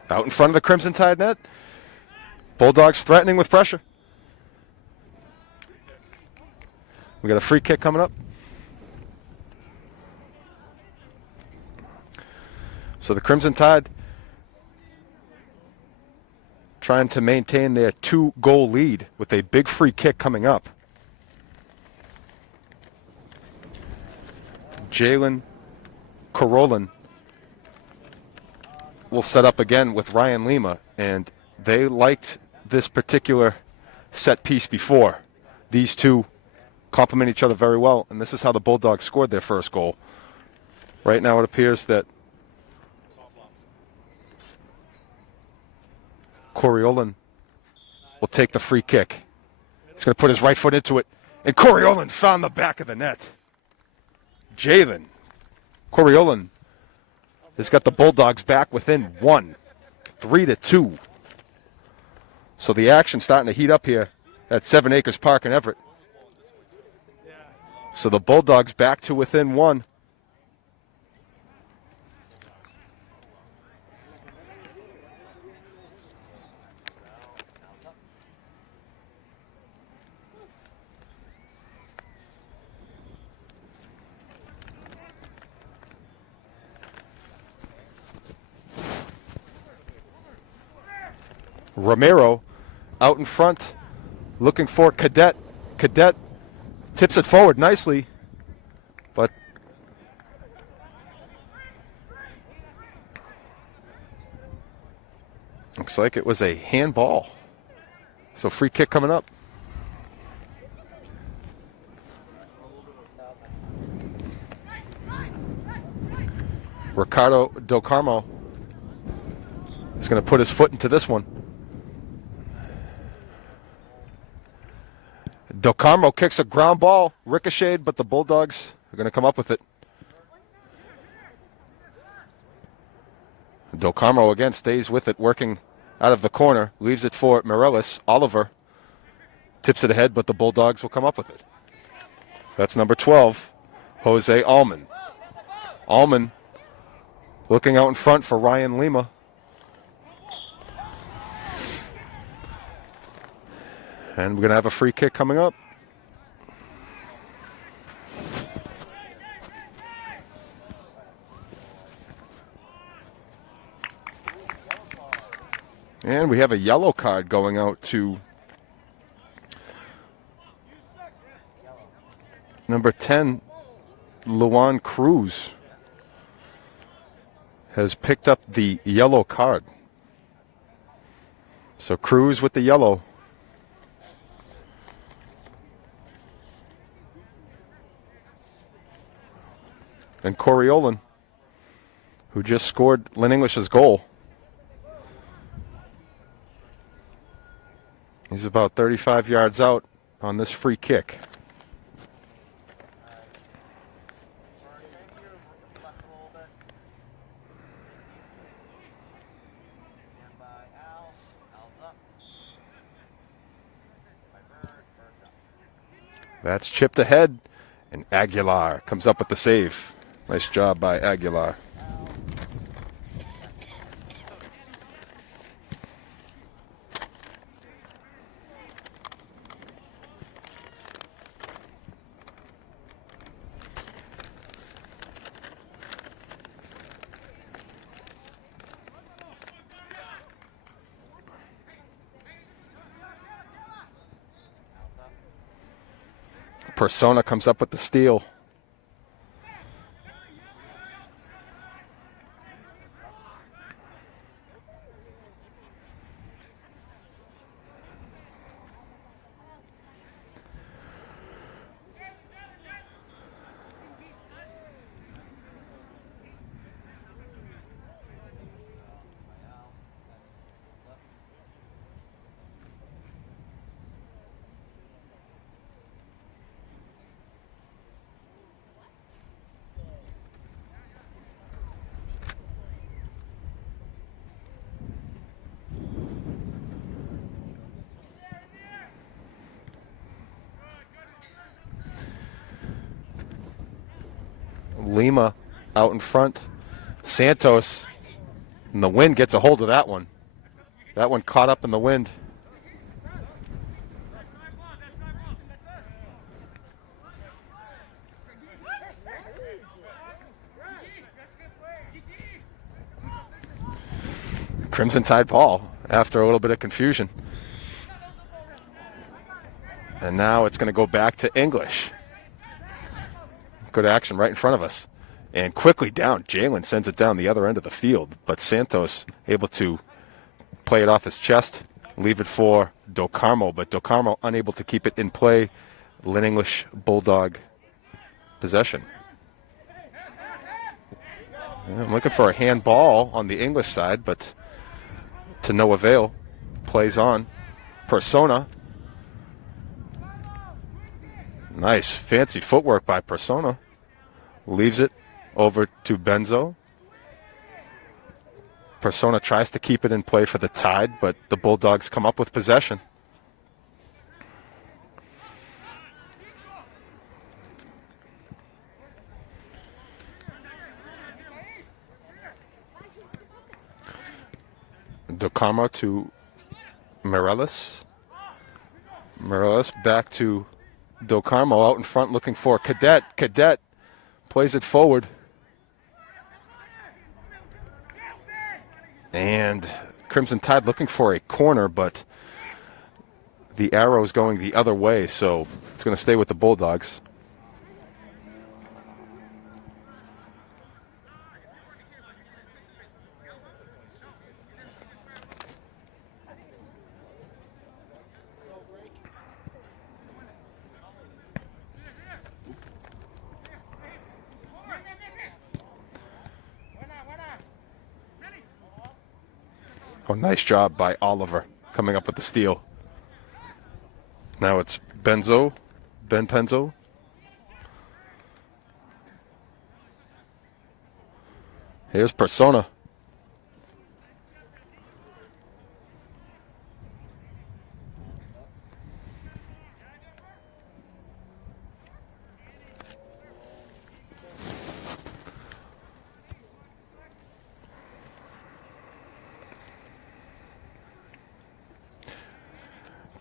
Out in front of the Crimson Tide net. Bulldogs threatening with pressure. We got a free kick coming up. So the Crimson Tide trying to maintain their 2-goal lead with a big free kick coming up. Jalen Corolin will set up again with Ryan Lima, and they liked this particular set piece before. These two complement each other very well, and this is how the Bulldogs scored their first goal. Right now it appears that Coriolan will take the free kick. He's going to put his right foot into it, and Coriolan found the back of the net. Jalen Coriolan has got the Bulldogs back within 1, 3-2. So the action's starting to heat up here at 7 Acres Park in Everett. So the Bulldogs back to within 1. Romero out in front looking for Cadet. Cadet tips it forward nicely, but looks like it was a handball. So free kick coming up. Ricardo Del Carmo is going to put his foot into this one. Del Carmo kicks a ground ball, ricocheted, but the Bulldogs are going to come up with it. Del Carmo again stays with it, working out of the corner, leaves it for Morales. Oliver tips it ahead, but the Bulldogs will come up with it. That's number 12, Jose Allman. Allman looking out in front for Ryan Lima. And we're going to have a free kick coming up. And we have a yellow card going out to number 10, Luan Cruz. Has picked up the yellow card. So Cruz with the yellow. And Coriolan, who just scored Lynn English's goal. He's about 35 yards out on this free kick. That's chipped ahead, and Aguilar comes up with the save. Nice job by Aguilar. Persona comes up with the steal. Lima out in front. Santos, and the wind gets a hold of that one. That one caught up in the wind. Crimson Tide ball after a little bit of confusion. And now it's going to go back to English. Good action right in front of us. And quickly down, Jalen sends it down the other end of the field. But Santos able to play it off his chest, leave it for Do Carmo. But Do Carmo unable to keep it in play. Lynn English Bulldog possession. I'm looking for a handball on the English side, but to no avail. Plays on. Persona. Nice fancy footwork by Persona. Leaves it over to Benzo. Persona tries to keep it in play for the Tide, but the Bulldogs come up with possession. Do Carmo to Morelos. Morelos back to Do Carmo out in front looking for Cadet. Cadet plays it forward. And Crimson Tide looking for a corner, but the arrow's going the other way, so it's going to stay with the Bulldogs. Oh, nice job by Oliver coming up with the steal. Now it's Benzo, Ben Penzo. Here's Persona.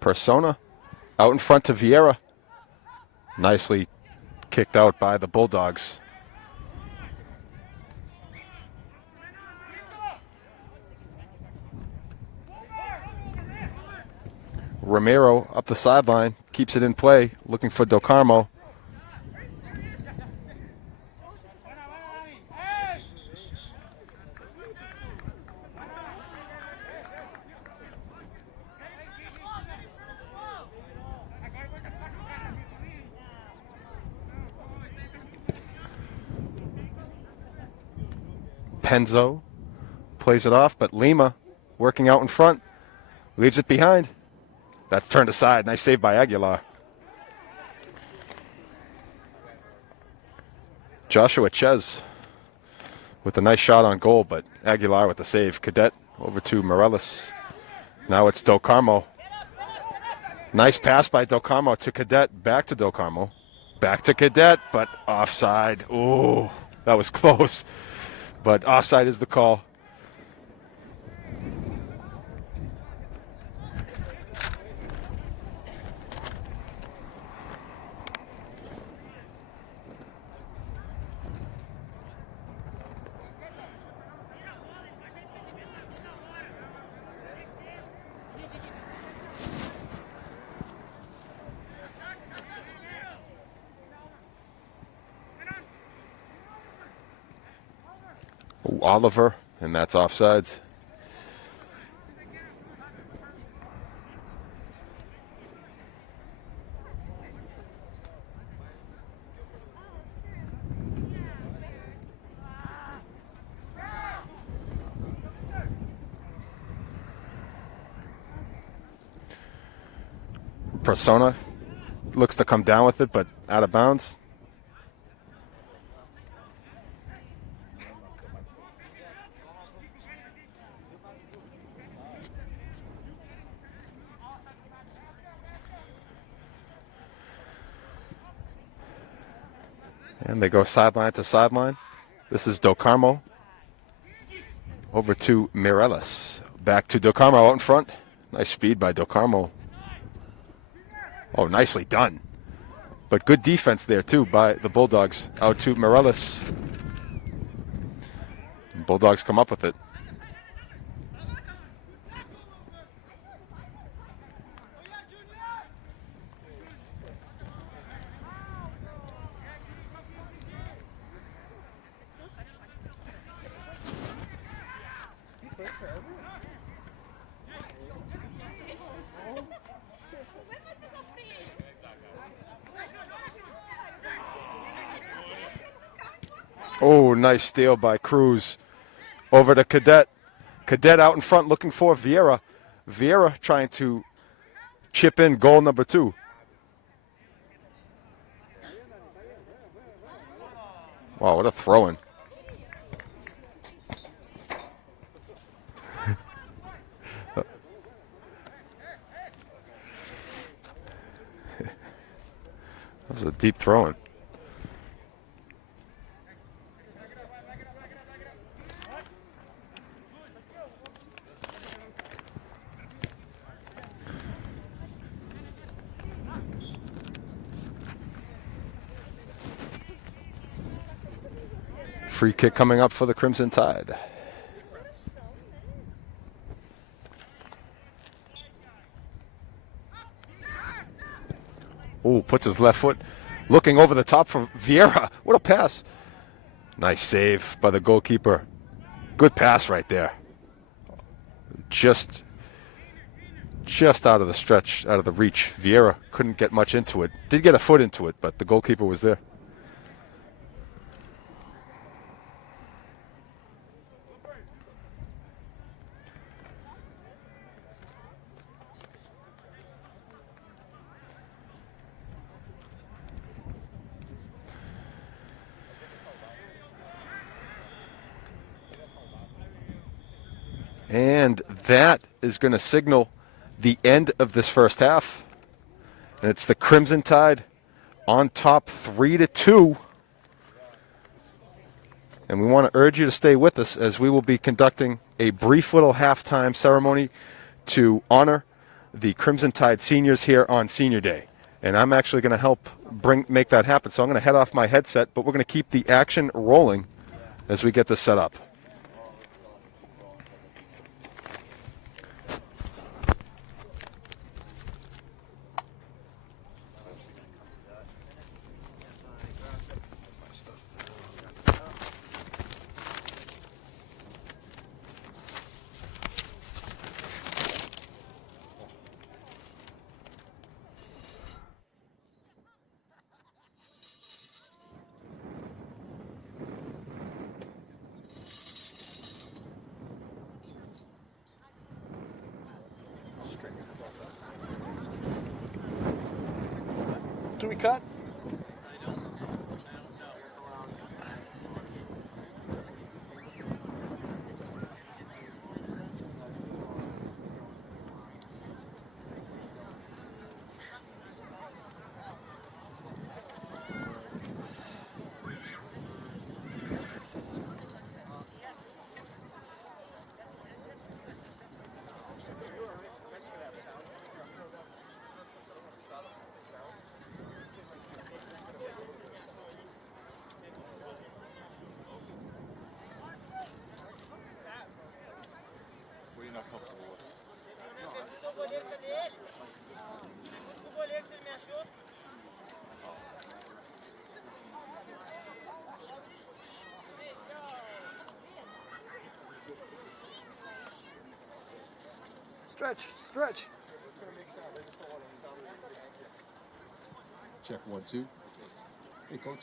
Persona out in front to Vieira. Nicely kicked out by the Bulldogs. Romero up the sideline, keeps it in play, looking for Do Carmo. Penzo plays it off, but Lima working out in front. Leaves it behind. That's turned aside. Nice save by Aguilar. Joshua Ches with a nice shot on goal, but Aguilar with the save. Cadet over to Morelos. Now it's Del Carmo. Nice pass by Del Carmo to Cadet. Back to Del Carmo. Back to Cadet, but offside. Ooh, that was close. But offside is the call. Ooh, Oliver, and that's offsides. Persona looks to come down with it, but out of bounds. And they go sideline to sideline. This is Del Carmo. Over to Mireles. Back to Del Carmo out in front. Nice speed by Del Carmo. Oh, nicely done. But good defense there, too, by the Bulldogs. Out to Mireles. Bulldogs come up with it. Oh, nice steal by Cruz. Over to Cadet. Cadet out in front looking for Vieira. Vieira trying to chip in goal number 2. Wow, what a throw-in. That was a deep throw-in. Free kick coming up for the Crimson Tide. Oh, puts his left foot. Looking over the top for Vieira. What a pass. Nice save by the goalkeeper. Good pass right there. Just out of the stretch, out of the reach. Vieira couldn't get much into it. Did get a foot into it, but the goalkeeper was there. And that is going to signal the end of this first half. And it's the Crimson Tide on top 3-2. And we want to urge you to stay with us as we will be conducting a brief little halftime ceremony to honor the Crimson Tide seniors here on Senior Day. And I'm actually going to help make that happen. So I'm going to head off my headset, but we're going to keep the action rolling as we get this set up. Do we cut? What are you not comfortable with? Stretch, stretch. Check 1, 2. Hey, coach.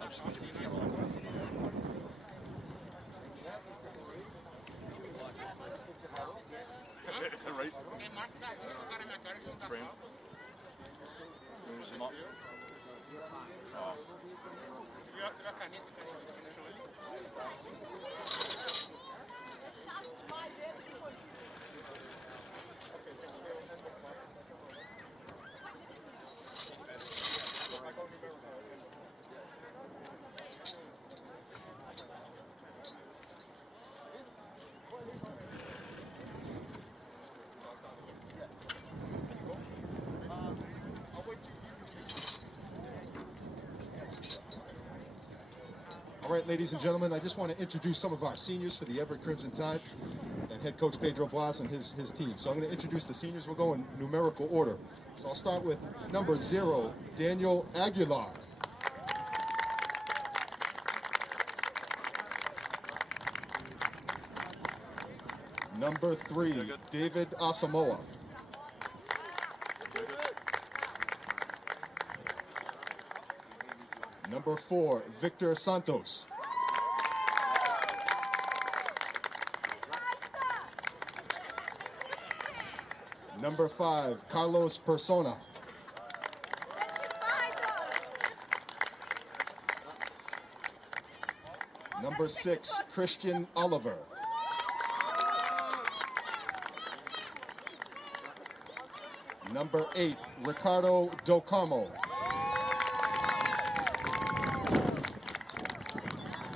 I'm just going to be yellow glasses. Right? Frame. Zoom up. All right, ladies and gentlemen, I just want to introduce some of our seniors for the Everett Crimson Tide and head coach Pedro Blas and his team. So I'm going to introduce the seniors. We'll go in numerical order. So I'll start with number 0, Daniel Aguilar. Number 3, David Asamoah. Number 4, Victor Santos. Number 5, Carlos Persona. Number 6, Christian Oliver. Number 8, Ricardo Del Carmo.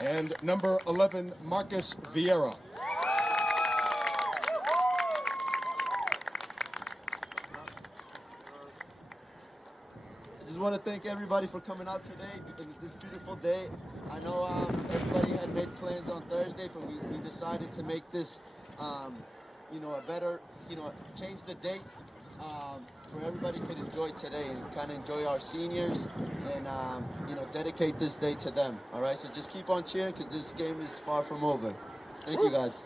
And number 11, Marcus Vieira. I just want to thank everybody for coming out today, this beautiful day. I know everybody had made plans on Thursday, but we decided to make this, a better, change the date where everybody could enjoy today and kind of enjoy our seniors and, dedicate this day to them. All right, so just keep on cheering because this game is far from over. Thank you, guys.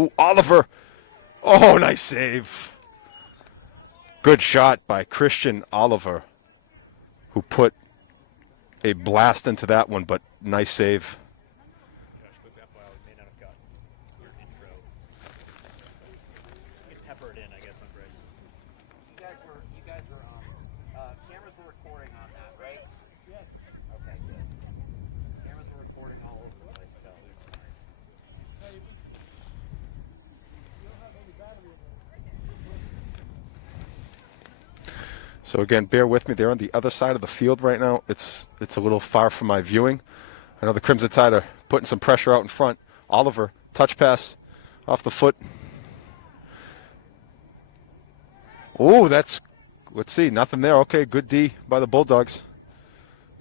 Ooh, Oliver. Oh, nice save. Good shot by Christian Oliver, who put a blast into that one, but nice save. Josh, quick FYI, we may not have got your intro. You can pepper it in, I guess, on breaks. You guys were cameras were recording on that, right? Yes. Okay, good. Cameras were recording all over the place, so. So again, bear with me. They're on the other side of the field right now. It's a little far from my viewing. I know the Crimson Tide are putting some pressure out in front. Oliver, touch pass off the foot. Oh, let's see, nothing there. Okay, good D by the Bulldogs.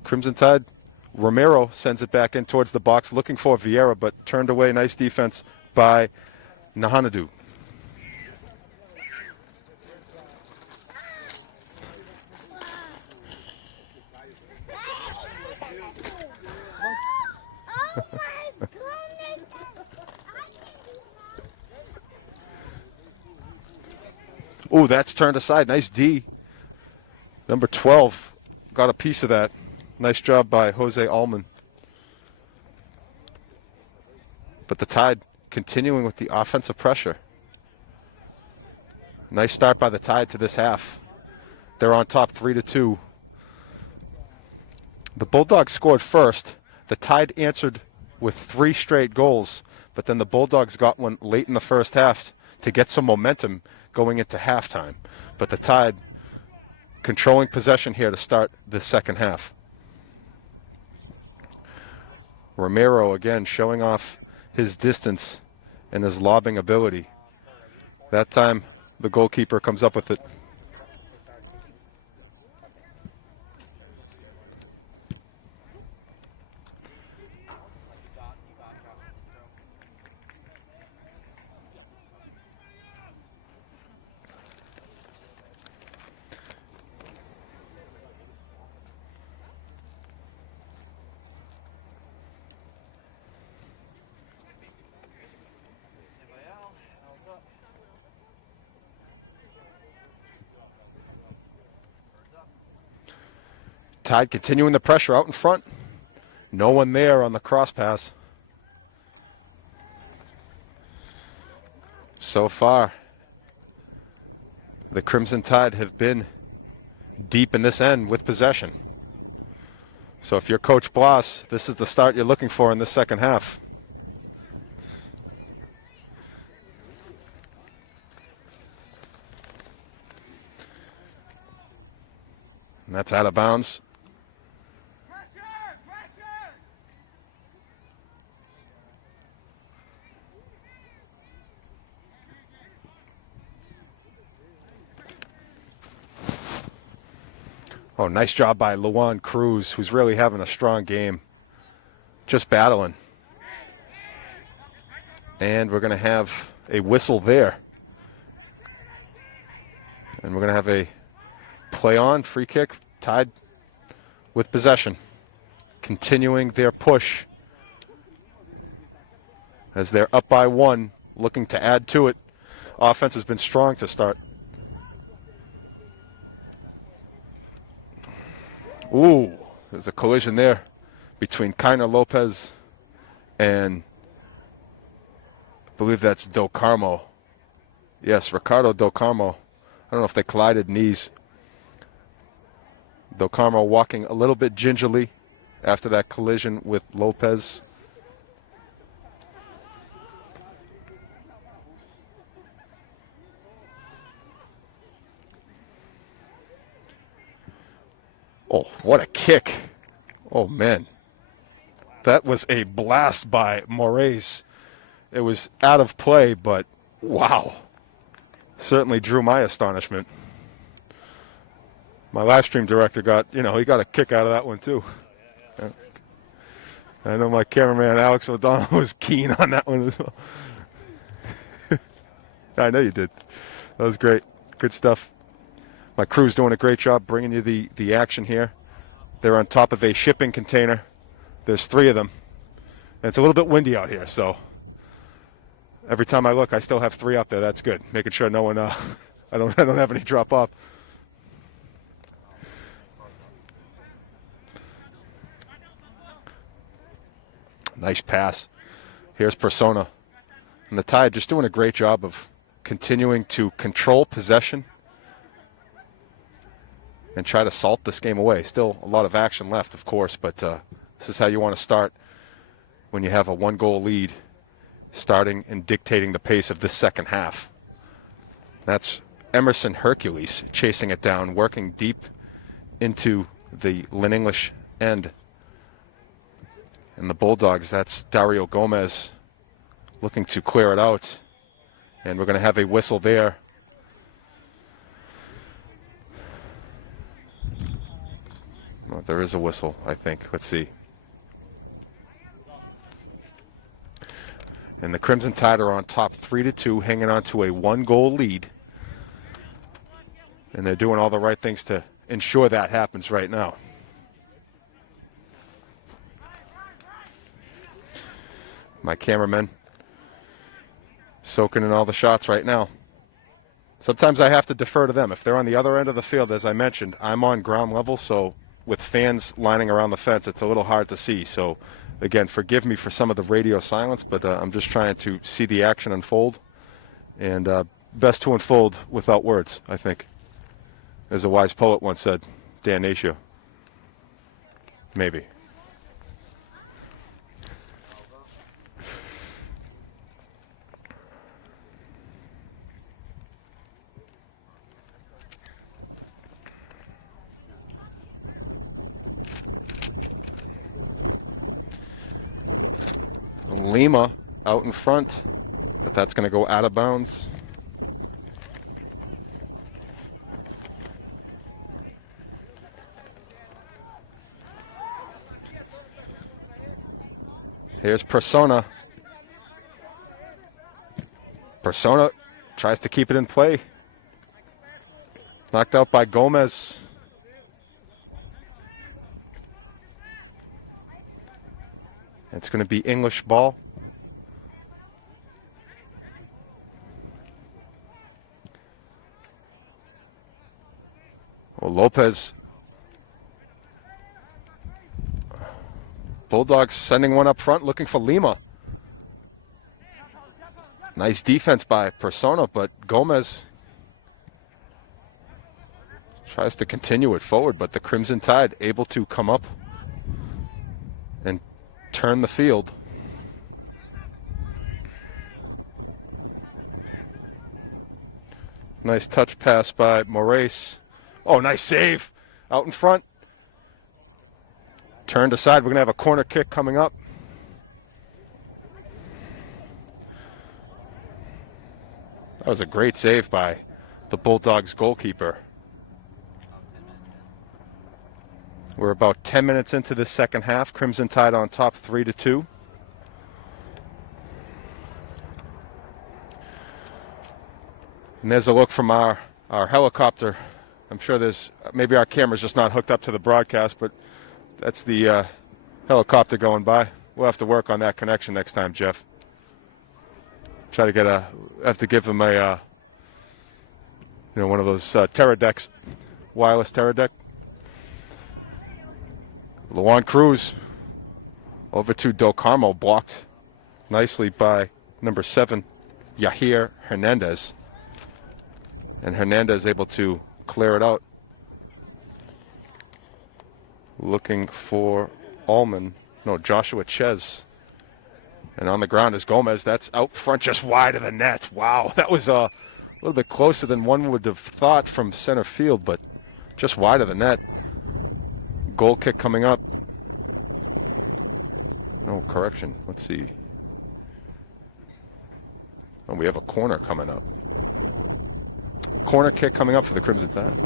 Crimson Tide, Romero sends it back in towards the box, looking for Vieira, but turned away. Nice defense by Nahanadu. Ooh, that's turned aside. Nice D. Number 12 got a piece of that. Nice job by Jose Allman. But the Tide continuing with the offensive pressure. Nice start by the Tide to this half. They're on top 3-2. The Bulldogs scored first. The Tide answered with 3 straight goals, but then the Bulldogs got one late in the first half to get some momentum going into halftime. But the Tide controlling possession here to start the second half. Romero again showing off his distance and his lobbing ability. That time the goalkeeper comes up with it. Tide continuing the pressure out in front. No one there on the cross pass. So far, the Crimson Tide have been deep in this end with possession. So if you're Coach Bloss, this is the start you're looking for in this second half. And that's out of bounds. Oh, nice job by Luan Cruz, who's really having a strong game. Just battling. And we're going to have a whistle there. And we're going to have a play on, free kick, Tide with possession. Continuing their push as they're up by 1, looking to add to it. Offense has been strong to start. Ooh, there's a collision there between Kiner Lopez and I believe that's Do Carmo. Yes, Ricardo Do Carmo. I don't know if they collided knees. Do Carmo walking a little bit gingerly after that collision with Lopez. Oh, what a kick. Oh, man. That was a blast by Moraes. It was out of play, but wow. Certainly drew my astonishment. My live stream director got, he got a kick out of that one, too. Yeah. I know my cameraman, Alex O'Donnell, was keen on that one as well. I know you did. That was great. Good stuff. My crew's doing a great job bringing you the action here. They're on top of a shipping container. There's 3 of them. And it's a little bit windy out here, so Every time I look, I still have 3 up there. That's good. Making sure no one, I don't have any drop off. Nice pass. Here's Persona. And the Tide just doing a great job of continuing to control possession and try to salt this game away. Still a lot of action left, of course, but this is how you want to start when you have a 1-goal lead, starting and dictating the pace of this second half. That's Emerson Hercules chasing it down, working deep into the Lynn English end. And the Bulldogs, that's Dario Gomez looking to clear it out. And we're going to have a whistle there. Well, there is a whistle, I think. Let's see. And the Crimson Tide are on top 3-2, hanging on to a 1-goal lead. And they're doing all the right things to ensure that happens right now. My cameramen soaking in all the shots right now. Sometimes I have to defer to them. If they're on the other end of the field, as I mentioned, I'm on ground level, so with fans lining around the fence, it's a little hard to see. So, again, forgive me for some of the radio silence, but I'm just trying to see the action unfold. And best to unfold without words, I think. As a wise poet once said, Dan Natio. Maybe. Lima out in front, but that's going to go out of bounds. Here's Persona. Persona tries to keep it in play. Knocked out by Gomez. It's going to be English ball. Well, Lopez. Bulldogs sending one up front, looking for Lima. Nice defense by Persona, but Gomez tries to continue it forward, but the Crimson Tide able to come up and turn the field. Nice touch pass by Moraes. Oh, nice save out in front. Turned aside. We're going to have a corner kick coming up. That was a great save by the Bulldogs goalkeeper. We're about 10 minutes into the second half. Crimson Tide on top 3-2. And there's a look from our helicopter. I'm sure there's, maybe our camera's just not hooked up to the broadcast, but that's the helicopter going by. We'll have to work on that connection next time, Jeff. Try to get have to give them a, one of those Teradecks, wireless Teradek. Luan Cruz over to Del Carmo, blocked nicely by number 7, Yahir Hernandez. And Hernandez able to clear it out. Looking for Joshua Ches. And on the ground is Gomez. That's out front, just wide of the net. Wow, that was a little bit closer than one would have thought from center field, but just wide of the net. Goal kick coming up. No, correction. Let's see. Oh, we have a corner coming up. Corner kick coming up for the Crimson Tide.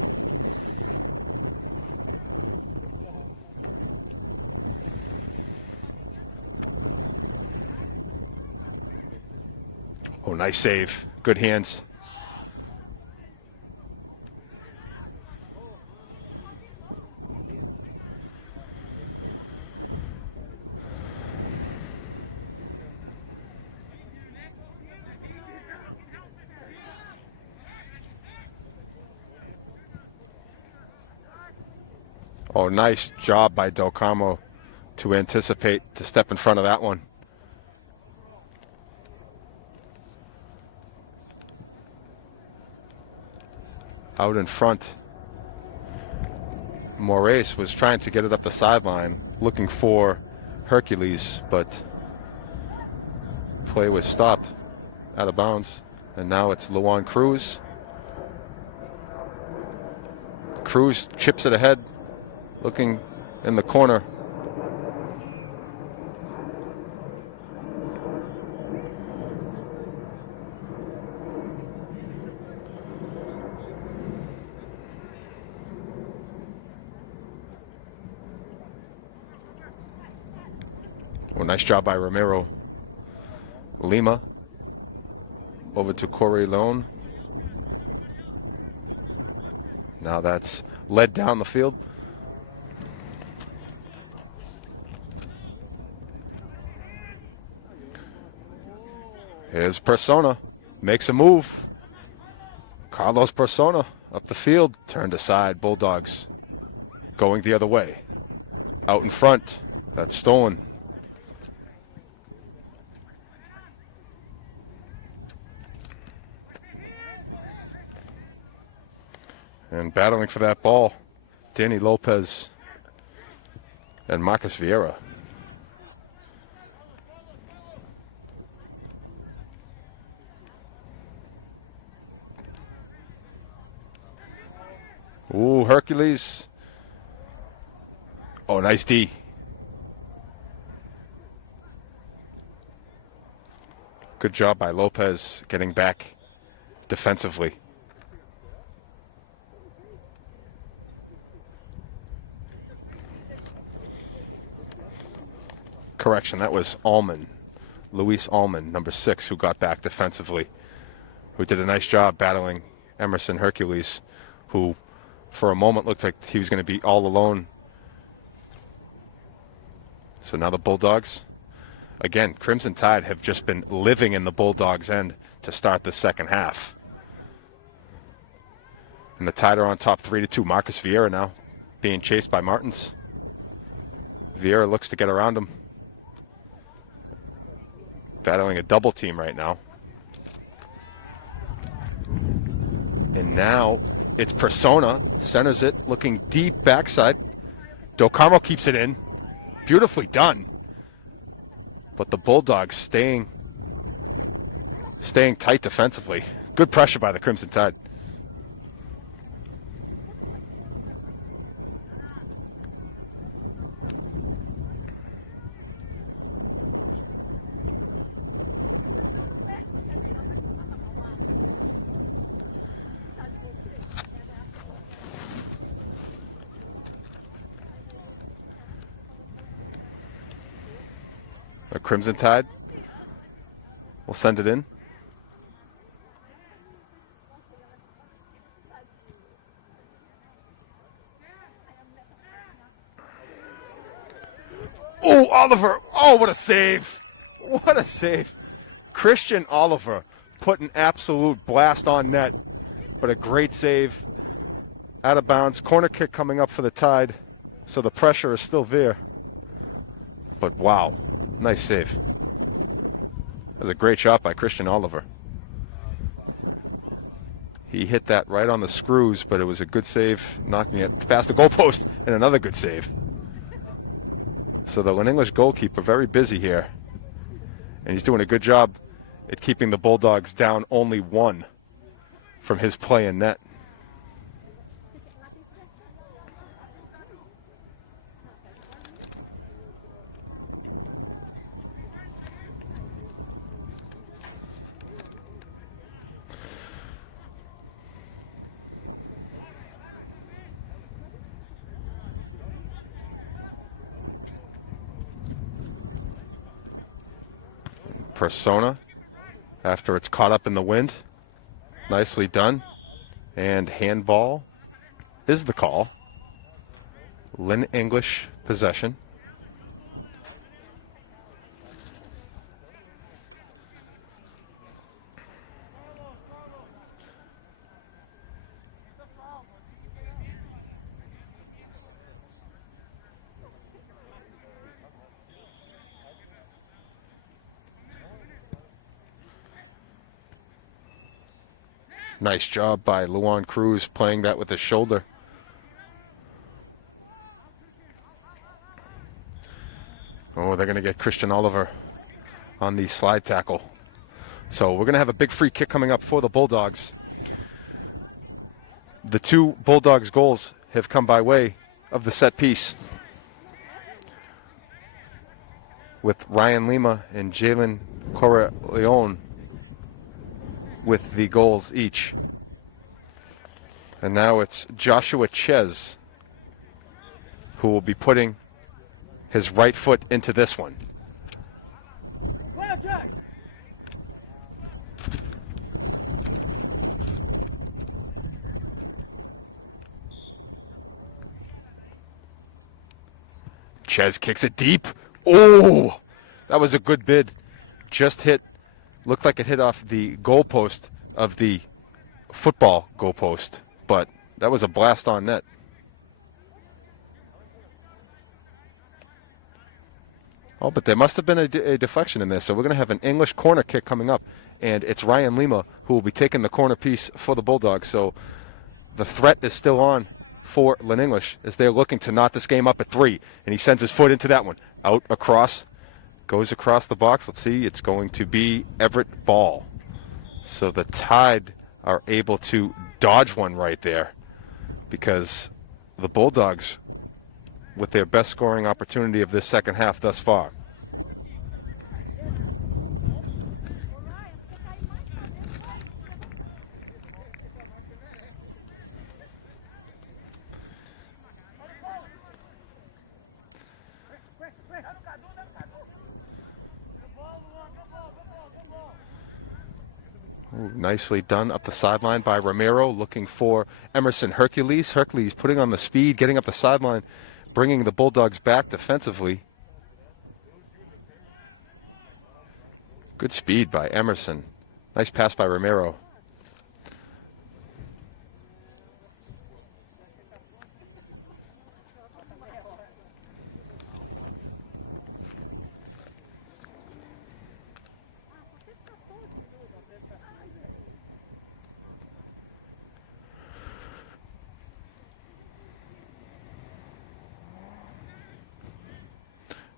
Oh, nice save. Good hands. Oh, nice job by Del Carmo to anticipate, to step in front of that one. Out in front, Moraes was trying to get it up the sideline, looking for Hercules, but play was stopped out of bounds. And now it's Luan Cruz. Cruz chips it ahead, looking in the corner. Well, nice job by Ramiro Lima. Over to Corey Lone. Now that's led down the field. Here's Persona. Makes a move. Carlos Persona up the field. Turned aside. Bulldogs going the other way. Out in front. That's stolen. And battling for that ball, Danny Lopez and Marcus Vieira. Ooh, Hercules. Oh, nice D. Good job by Lopez getting back defensively. Correction, that was Allman, Luis Allman, number 6, who got back defensively, who did a nice job battling Emerson Hercules, who for a moment looked like he was going to be all alone. So now the Bulldogs, again, Crimson Tide have just been living in the Bulldogs' end to start the second half. And the Tide are on top 3-2. Marcus Vieira now being chased by Martins. Vieira looks to get around him. Battling a double team right now. And now it's Persona. Centers it, looking deep backside. Del Carmo keeps it in. Beautifully done. But the Bulldogs staying tight defensively. Good pressure by the Crimson Tide. The Crimson Tide will send it in. Oh, Oliver. Oh, what a save. What a save. Christian Oliver put an absolute blast on net, but a great save. Out of bounds. Corner kick coming up for the Tide, so the pressure is still there. But wow. Nice save. That was a great shot by Christian Oliver. He hit that right on the screws, but it was a good save, knocking it past the goalpost, and another good save. So the Lynn English goalkeeper very busy here, and he's doing a good job at keeping the Bulldogs down only 1 from his play in net. Persona, after it's caught up in the wind. Nicely done. And handball is the call. Lynn English possession. Nice job by Luan Cruz playing that with his shoulder. Oh, they're going to get Christian Oliver on the slide tackle. So we're going to have a big free kick coming up for the Bulldogs. The two Bulldogs goals have come by way of the set piece, with Ryan Lima and Jalen Corraleone with the goals each. And now it's Joshua Ches who will be putting his right foot into this one. Ches kicks it deep. Oh, that was a good bid. Just hit, looked like it hit off the goalpost of the football goalpost, but that was a blast on net. Oh, but there must have been a deflection in this, so we're going to have an English corner kick coming up, and it's Ryan Lima who will be taking the corner piece for the Bulldogs. So the threat is still on for Lynn English as they're looking to knot this game up at 3, and he sends his foot into that one. Out across, goes across the box. Let's see, it's going to be Everett Ball. So the Tide are able to dodge one right there, because the Bulldogs, with their best scoring opportunity of this second half thus far. Ooh, nicely done up the sideline by Romero, looking for Emerson Hercules. Hercules putting on the speed, getting up the sideline, bringing the Bulldogs back defensively. Good speed by Emerson. Nice pass by Romero.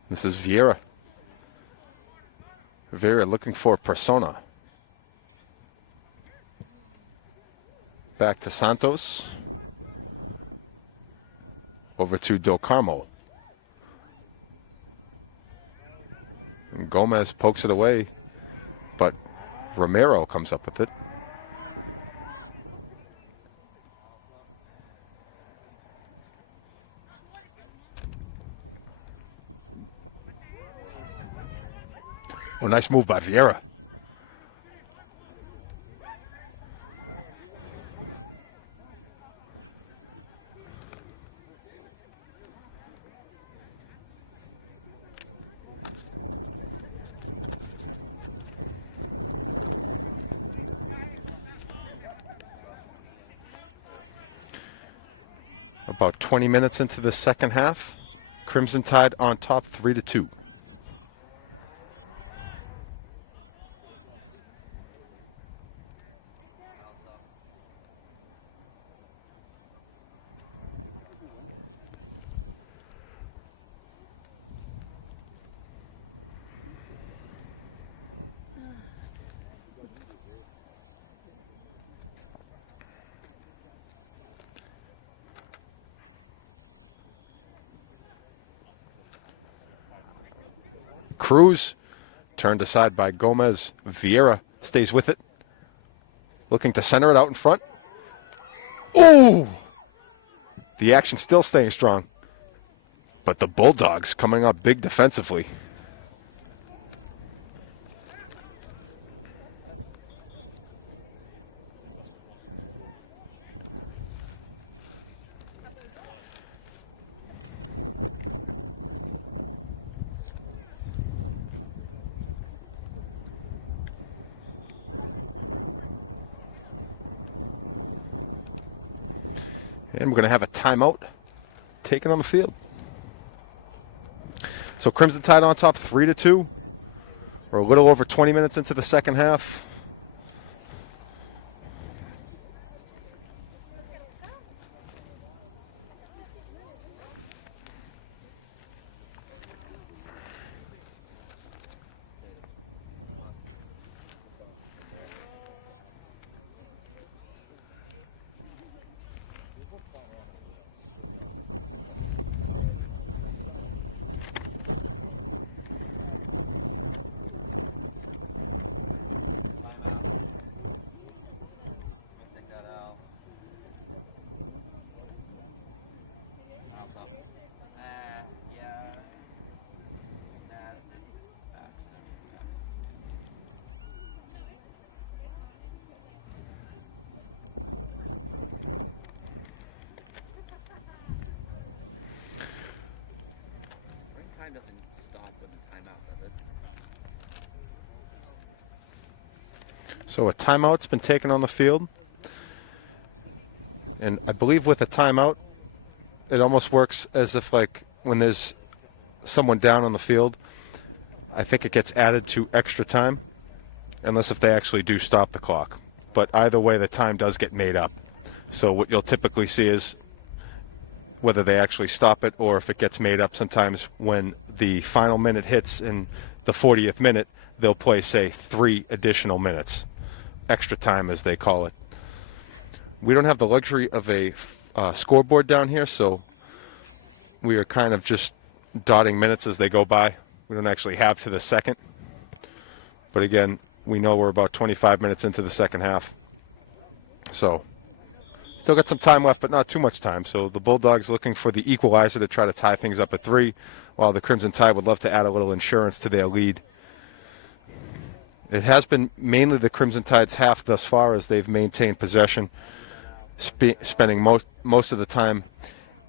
This is Vieira. Vieira looking for Persona. Back to Santos. Over to Del Carmo. And Gomez pokes it away, but Romero comes up with it. Oh, nice move by Vieira. About 20 minutes into the second half. Crimson Tide on top 3-2. Cruz turned aside by Gomez. Vieira stays with it, looking to center it out in front. Ooh! The action still staying strong, but the Bulldogs coming up big defensively. And we're going to have a timeout taken on the field. So Crimson Tide on top 3-2. We're a little over 20 minutes into the second half. time doesn't stop with the timeout, does it? So a timeout's been taken on the field. And I believe with a timeout, it almost works as if like when there's someone down on the field, I think it gets added to extra time, unless if they actually do stop the clock. But either way, the time does get made up. So what you'll typically see is whether they actually stop it or if it gets made up. Sometimes when the final minute hits in the 40th minute, they'll play, say, 3 additional minutes. Extra time, as they call it. We don't have the luxury of a scoreboard down here, so we are kind of just dotting minutes as they go by. We don't actually have to the second. But again, we know we're about 25 minutes into the second half. So still got some time left, but not too much time. So the Bulldogs looking for the equalizer to try to tie things up at 3, while the Crimson Tide would love to add a little insurance to their lead. It has been mainly the Crimson Tide's half thus far, as they've maintained possession, spending most of the time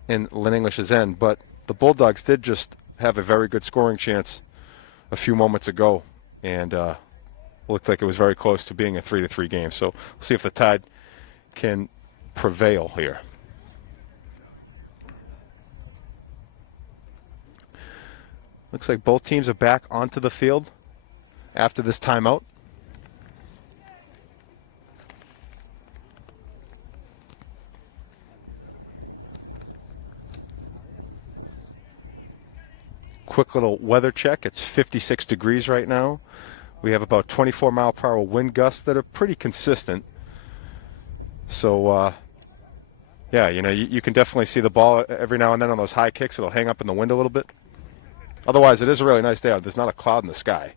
in Lynn English's end. But the Bulldogs did just have a very good scoring chance a few moments ago, and looked like it was very close to being a 3-3 game. So we'll see if the Tide can prevail here. Looks like both teams are back onto the field after this timeout. Quick little weather check. It's 56 degrees right now. We have about 24-mile-per-hour wind gusts that are pretty consistent. So, yeah, you know, you can definitely see the ball every now and then on those high kicks. It'll hang up in the wind a little bit. Otherwise, it is a really nice day out. There's not a cloud in the sky.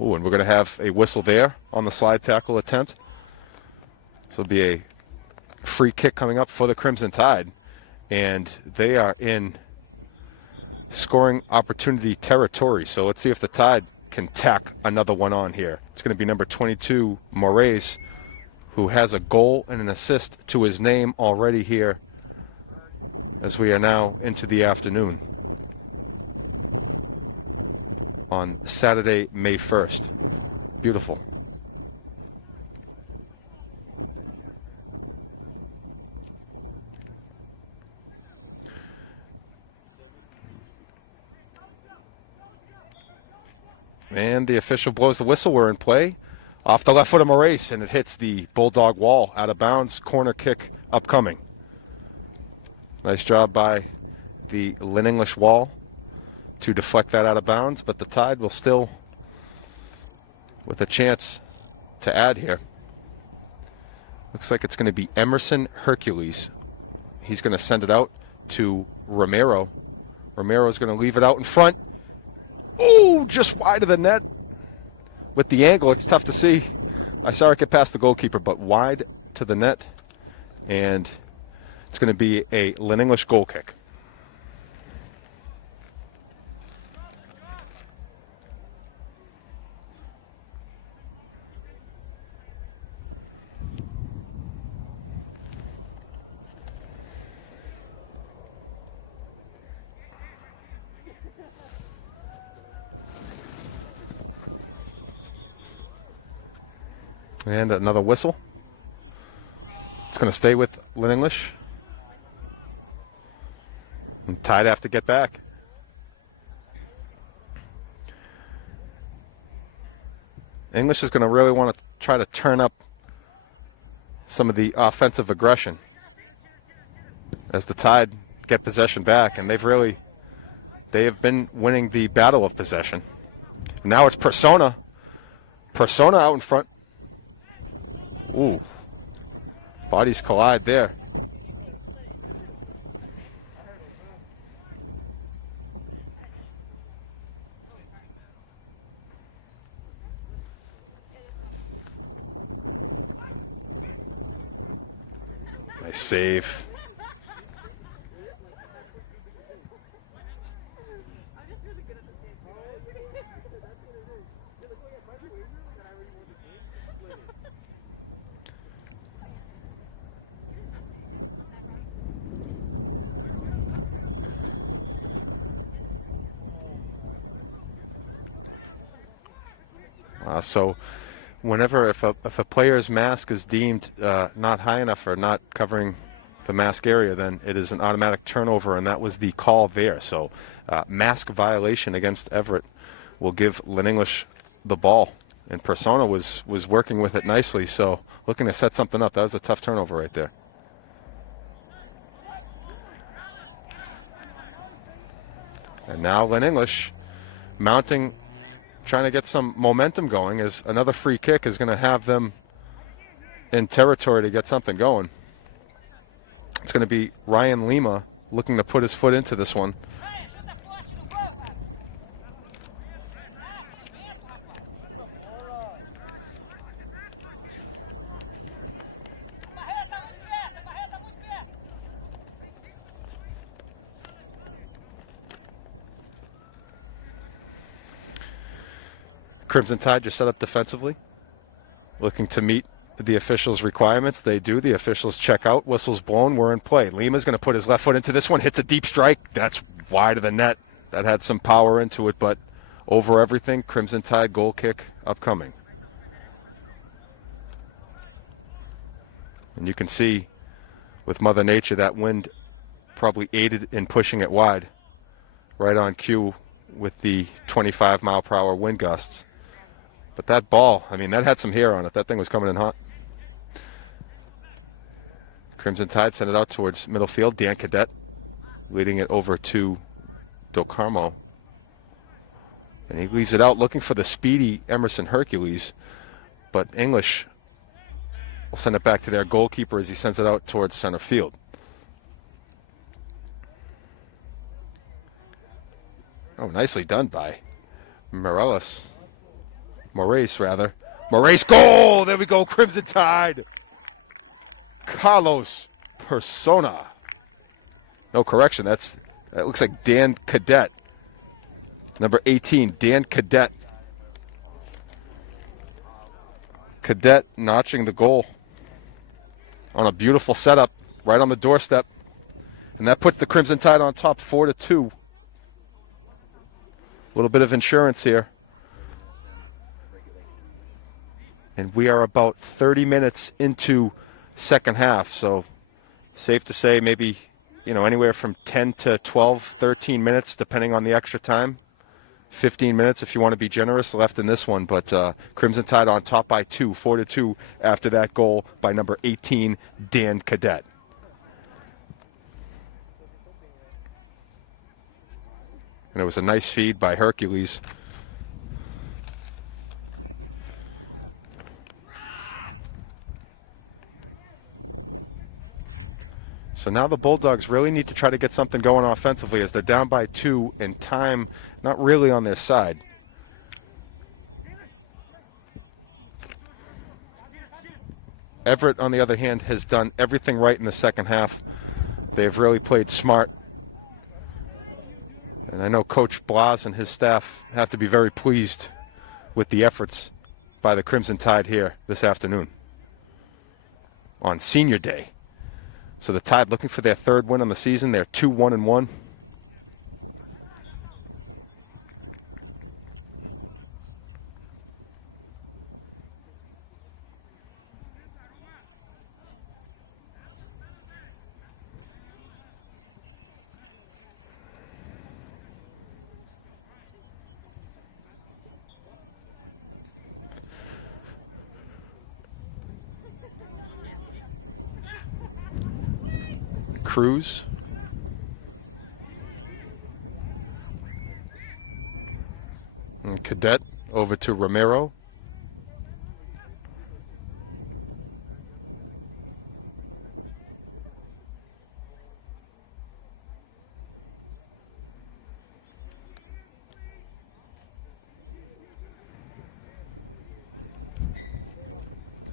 Ooh, and we're going to have a whistle there on the slide tackle attempt. This will be a free kick coming up for the Crimson Tide. And they are in scoring opportunity territory. So let's see if the Tide can tack another one on here. It's going to be number 22, Moraes, who has a goal and an assist to his name already here as we are now into the afternoon on Saturday, May 1st. Beautiful. And the official blows the whistle. We're in play. Off the left foot of Moraes, and it hits the Bulldog wall out of bounds. Corner kick upcoming. Nice job by the Lynn English wall to deflect that out of bounds, but the Tide will still with a chance to add here. Looks like it's going to be Emerson Hercules. He's going to send it out to Romero. Romero's going to leave it out in front. Ooh, just wide of the net. With the angle, it's tough to see. I saw it get past the goalkeeper, but wide to the net. And it's going to be a Lynn English goal kick. And another whistle. It's going to stay with Lynn English. And Tide have to get back. English is going to really want to try to turn up some of the offensive aggression as the Tide get possession back, and they have been winning the battle of possession. Now it's Persona out in front. Ooh, bodies collide there. Nice save. So whenever if a player's mask is deemed not high enough or not covering the mask area, then it is an automatic turnover, and that was the call there. So mask violation against Everett will give Lynn English the ball, and Persona was working with it nicely, so looking to set something up. That was a tough turnover right there. And now Lynn English mounting, trying to get some momentum going, as another free kick is going to have them in territory to get something going. It's going to be Ryan Lima looking to put his foot into this one. Crimson Tide just set up defensively, looking to meet the officials' requirements. They do. The officials check out. Whistle's blown. We're in play. Lima's going to put his left foot into this one. Hits a deep strike. That's wide of the net. That had some power into it, but over everything, Crimson Tide goal kick upcoming. And you can see with Mother Nature, that wind probably aided in pushing it wide, right on cue with the 25-mile-per-hour wind gusts. But that ball, I mean, that had some hair on it. That thing was coming in hot. Crimson Tide sent it out towards middle field. Dan Cadet leading it over to Del Carmo. And he leaves it out looking for the speedy Emerson Hercules. But English will send it back to their goalkeeper as he sends it out towards center field. Oh, nicely done by Moraes, rather. Moraes, goal! There we go, Crimson Tide. Carlos Persona. No correction, that looks like Dan Cadet. Number 18, Dan Cadet. Cadet notching the goal on a beautiful setup right on the doorstep. And that puts the Crimson Tide on top 4-2. A little bit of insurance here. And we are about 30 minutes into second half, so safe to say maybe, anywhere from 10 to 12, 13 minutes, depending on the extra time. 15 minutes if you want to be generous left in this one, but Crimson Tide on top by 4-2 after that goal by number 18, Dan Cadet. And it was a nice feed by Hercules. So now the Bulldogs really need to try to get something going offensively as they're down by 2 and time not really on their side. Everett, on the other hand, has done everything right in the second half. They've really played smart. And I know Coach Blas and his staff have to be very pleased with the efforts by the Crimson Tide here this afternoon on Senior Day. So the Tide looking for their third win on the season. They're 2-1-1. Cruz. And Cadet over to Romero.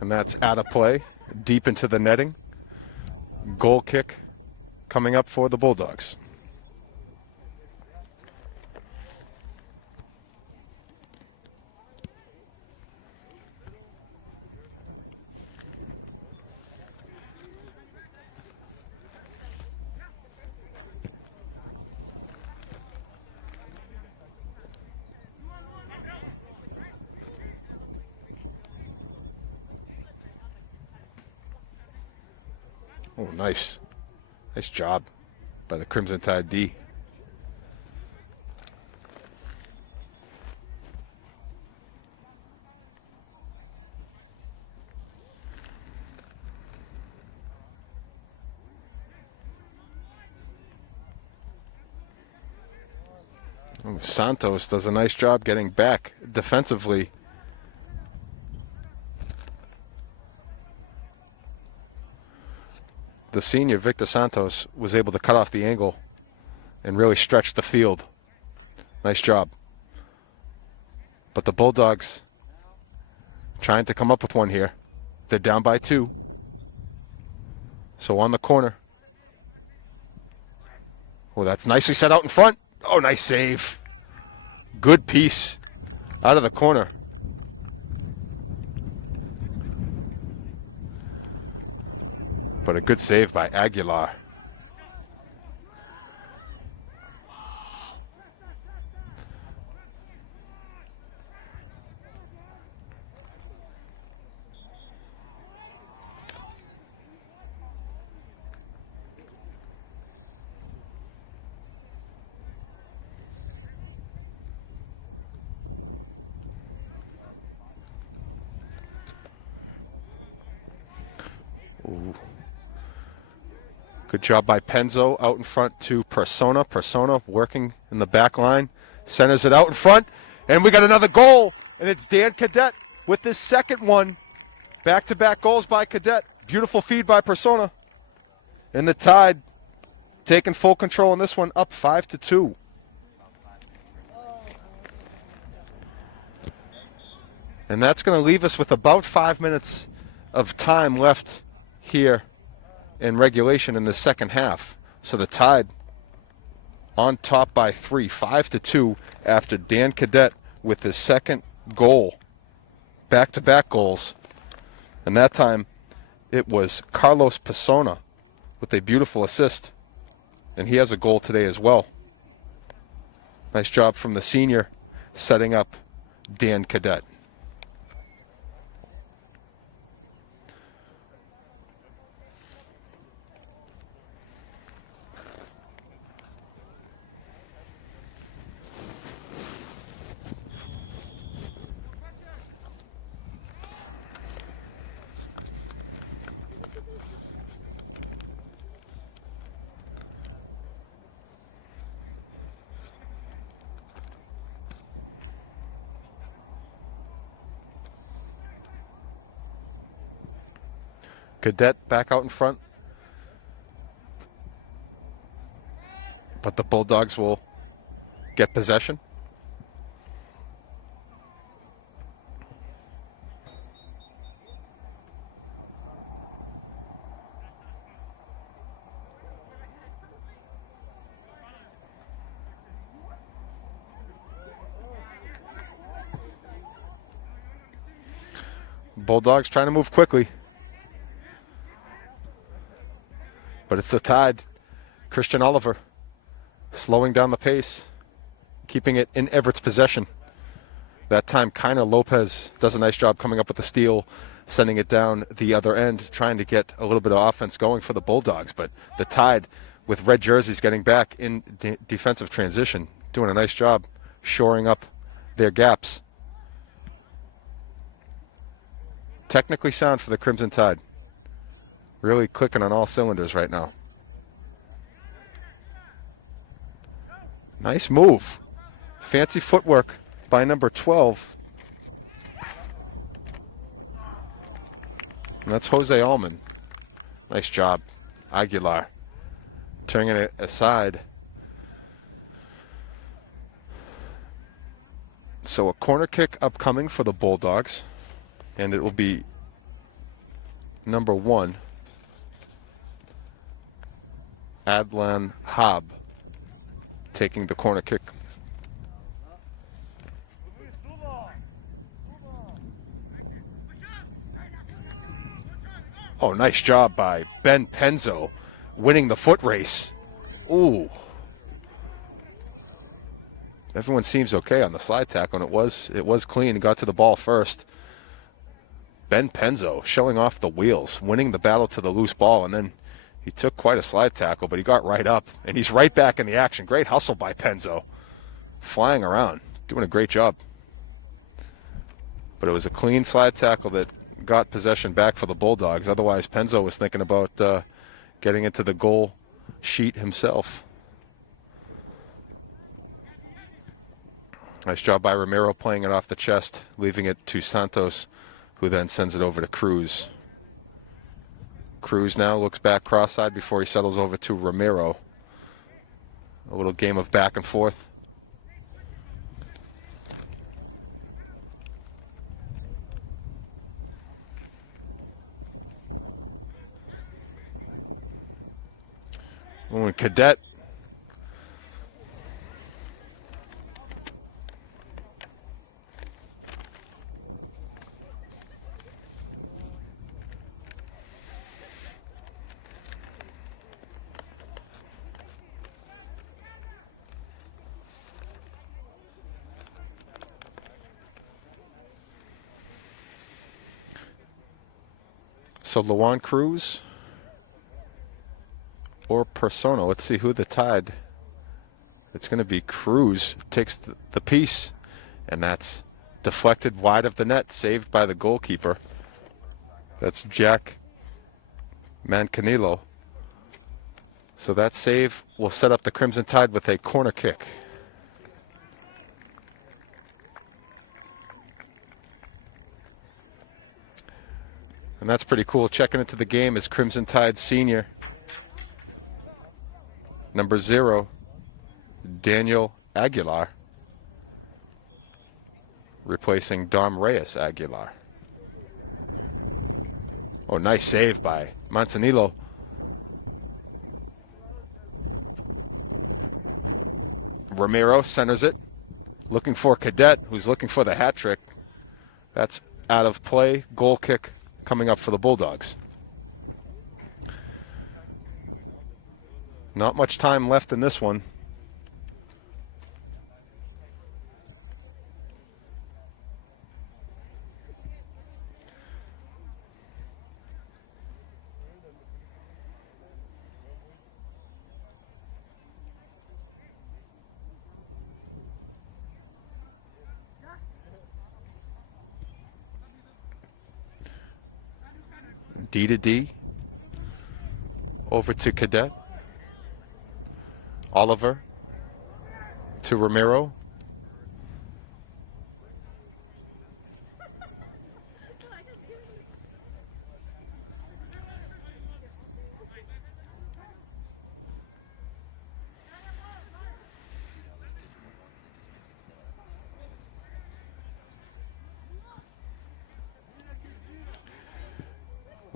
And that's out of play, deep into the netting. Goal kick coming up for the Bulldogs. Oh, nice. Nice job by the Crimson Tide D. Oh, Santos does a nice job getting back defensively. The senior, Victor Santos, was able to cut off the angle and really stretch the field. Nice job. But the Bulldogs trying to come up with one here. They're down by 2. So on the corner. Oh, that's nicely set out in front. Oh, nice save. Good piece out of the corner. But a good save by Aguilar. Ooh. Good job by Penzo out in front to Persona. Persona working in the back line. Centers it out in front. And we got another goal. And it's Dan Cadet with his second one. Back-to-back goals by Cadet. Beautiful feed by Persona. And the Tide taking full control in this one, up 5-2. And that's going to leave us with about 5 minutes of time left here in regulation in the second half. So the Tide on top by 3, 5-2 after Dan Cadet with his second goal. Back-to-back goals. And that time it was Carlos Persona with a beautiful assist. And he has a goal today as well. Nice job from the senior setting up Dan Cadet. Cadet back out in front. But the Bulldogs will get possession. Bulldogs trying to move quickly. But it's the Tide. Christian Oliver slowing down the pace, keeping it in Everett's possession. That time, Kiner Lopez does a nice job coming up with the steal, sending it down the other end, trying to get a little bit of offense going for the Bulldogs. But the Tide, with red jerseys, getting back in defensive transition, doing a nice job shoring up their gaps. Technically sound for the Crimson Tide. Really clicking on all cylinders right now. Nice move. Fancy footwork by number 12. And that's Jose Allman. Nice job. Aguilar turning it aside. So a corner kick upcoming for the Bulldogs. And it will be number 1. Adlan Hab taking the corner kick. Oh, nice job by Ben Penzo winning the foot race. Ooh. Everyone seems okay on the slide tackle, and it was clean. He got to the ball first. Ben Penzo showing off the wheels, winning the battle to the loose ball, and then He took quite a slide tackle, but he got right up, and he's right back in the action. Great hustle by Penzo. Flying around, doing a great job. But it was a clean slide tackle that got possession back for the Bulldogs. Otherwise, Penzo was thinking about getting into the goal sheet himself. Nice job by Ramiro playing it off the chest, leaving it to Santos, who then sends it over to Cruz. Cruz now looks back cross-eyed before he settles over to Ramiro. A little game of back and forth. Cadet. So Luan Cruz or Persona. Let's see who the tied. It's going to be Cruz. Takes the piece, and that's deflected wide of the net, saved by the goalkeeper. That's Jack Mancanillo. So that save will set up the Crimson Tide with a corner kick. And that's pretty cool. Checking into the game is Crimson Tide senior, number 0, Daniel Aguilar, replacing Dom Reyes Aguilar. Oh, nice save by Manzanillo. Ramiro centers it, looking for Cadet, who's looking for the hat trick. That's out of play. Goal kick coming up for the Bulldogs. Not much time left in this one. D to D. Over to Cadet. Oliver to Ramiro.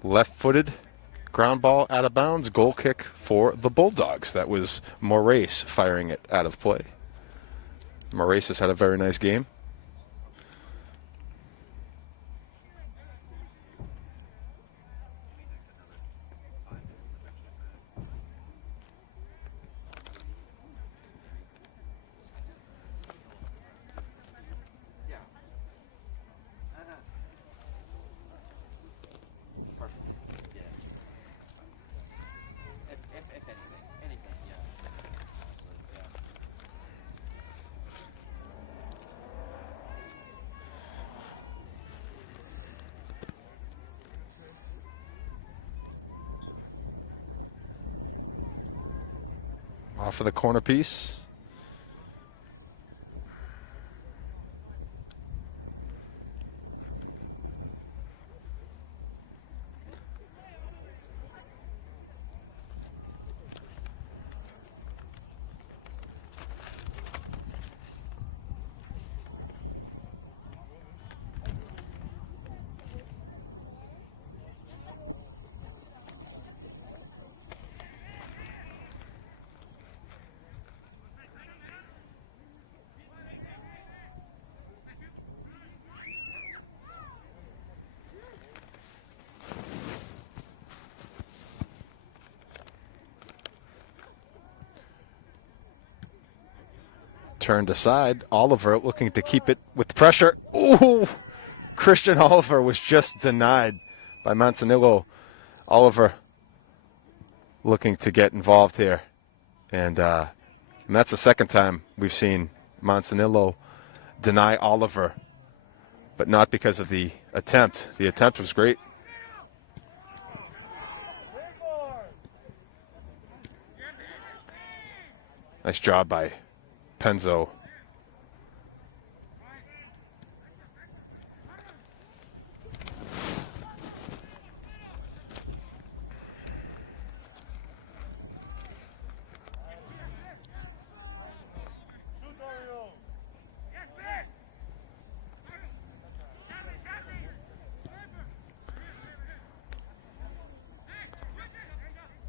Left-footed ground ball out of bounds, goal kick for the Bulldogs. That was Moraes firing it out of play. Moraes has had a very nice game. Off of the corner piece. Turned aside. Oliver looking to keep it with pressure. Ooh! Christian Oliver was just denied by Manzanillo. Oliver looking to get involved here. And that's the second time we've seen Manzanillo deny Oliver, but not because of the attempt. The attempt was great. Nice job by Penzo.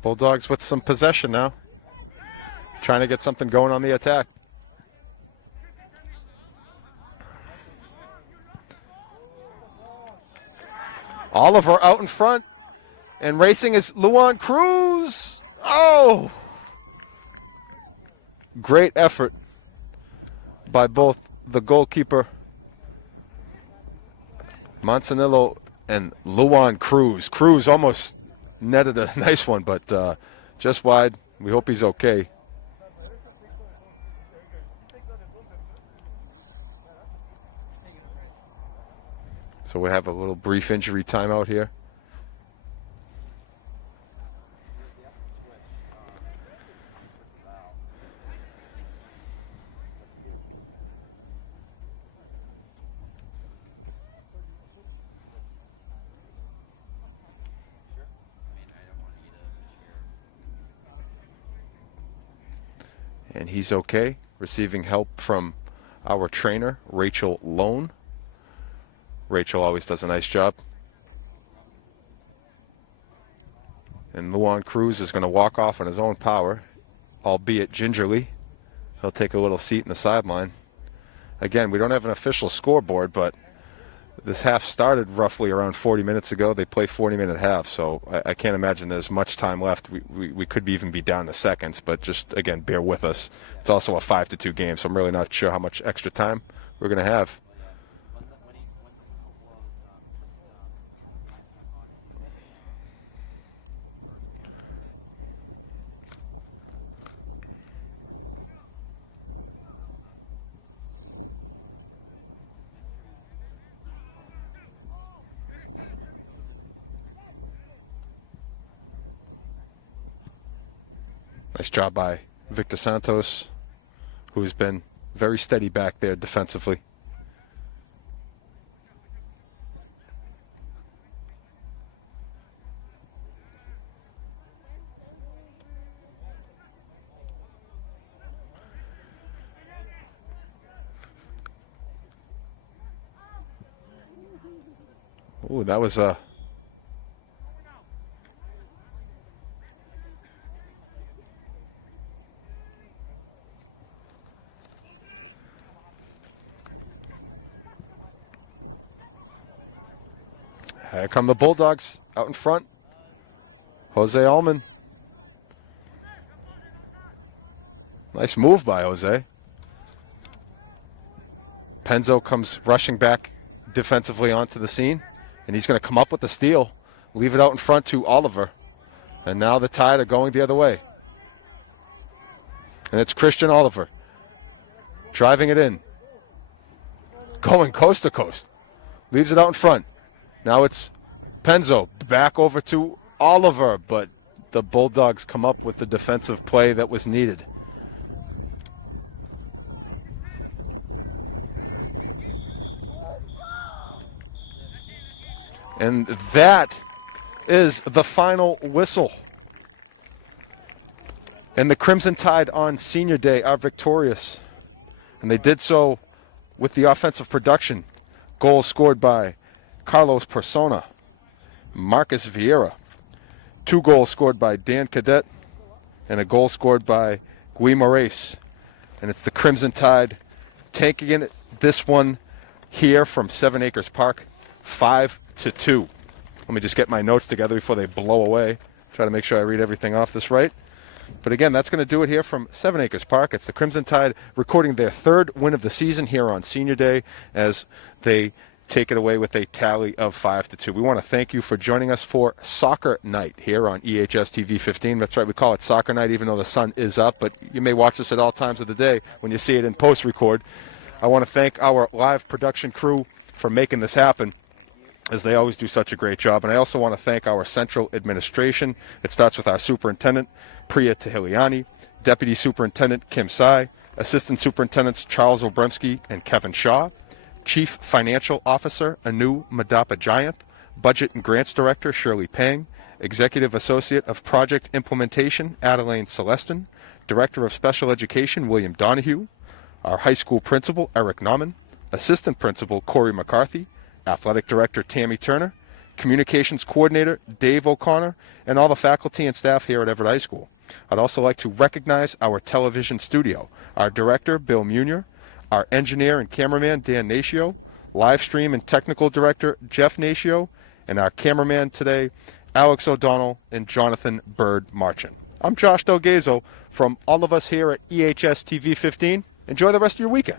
Bulldogs with some possession now. Trying to get something going on the attack. Oliver out in front. And racing is Luan Cruz. Oh! Great effort by both the goalkeeper, Manzanillo, and Luan Cruz. Cruz almost netted a nice one, but just wide. We hope he's okay. So we have a little brief injury timeout here. And he's okay, receiving help from our trainer, Rachel Lone. Rachel always does a nice job. And Luan Cruz is going to walk off on his own power, albeit gingerly. He'll take a little seat in the sideline. Again, we don't have an official scoreboard, but this half started roughly around 40 minutes ago. They play 40-minute half, so I can't imagine there's much time left. We could even be down to seconds, but just, again, bear with us. It's also a 5-2 game, so I'm really not sure how much extra time we're going to have. Nice job by Victor Santos, who's been very steady back there defensively. Ooh, that was a... Here come the Bulldogs out in front. Jose Allman. Nice move by Jose. Penzo comes rushing back defensively onto the scene, and he's going to come up with the steal, leave it out in front to Oliver. And now the Tide are going the other way. And it's Christian Oliver driving it in, going coast to coast, leaves it out in front. Now it's Penzo back over to Oliver, but the Bulldogs come up with the defensive play that was needed. And that is the final whistle. And the Crimson Tide on Senior Day are victorious. And they did so with the offensive production. Goals scored by Carlos Persona, Marcus Vieira. 2 goals scored by Dan Cadet, and a goal scored by Guy Moraes. And it's the Crimson Tide taking in this one here from 7 Acres Park, 5-2. Let me just get my notes together before they blow away. Try to make sure I read everything off this right. But again, that's going to do it here from 7 Acres Park. It's the Crimson Tide recording their 3rd win of the season here on Senior Day as they take it away with a tally of 5-2. We want to thank you for joining us for Soccer Night here on EHS TV 15. That's right, we call it Soccer Night even though the sun is up, but you may watch this at all times of the day when you see it in post-record. I want to thank our live production crew for making this happen, as they always do such a great job. And I also want to thank our central administration. It starts with our superintendent, Priya Tahiliani, Deputy Superintendent Kim Sai, Assistant Superintendents Charles Obremski and Kevin Shaw, Chief Financial Officer Anu Madapa Jayanth, Budget and Grants Director Shirley Pang, Executive Associate of Project Implementation Adeline Celestin, Director of Special Education William Donahue, our high school principal Eric Nauman, Assistant Principal Corey McCarthy, Athletic Director Tammy Turner, Communications Coordinator Dave O'Connor, and all the faculty and staff here at Everett High School. I'd also like to recognize our television studio, our Director Bill Munier, our engineer and cameraman Dan Natio, live stream and technical director Jeff Natio, and our cameraman today Alex O'Donnell and Jonathan Bird Marchant. I'm Josh Delgazo from all of us here at EHS TV 15. Enjoy the rest of your weekend.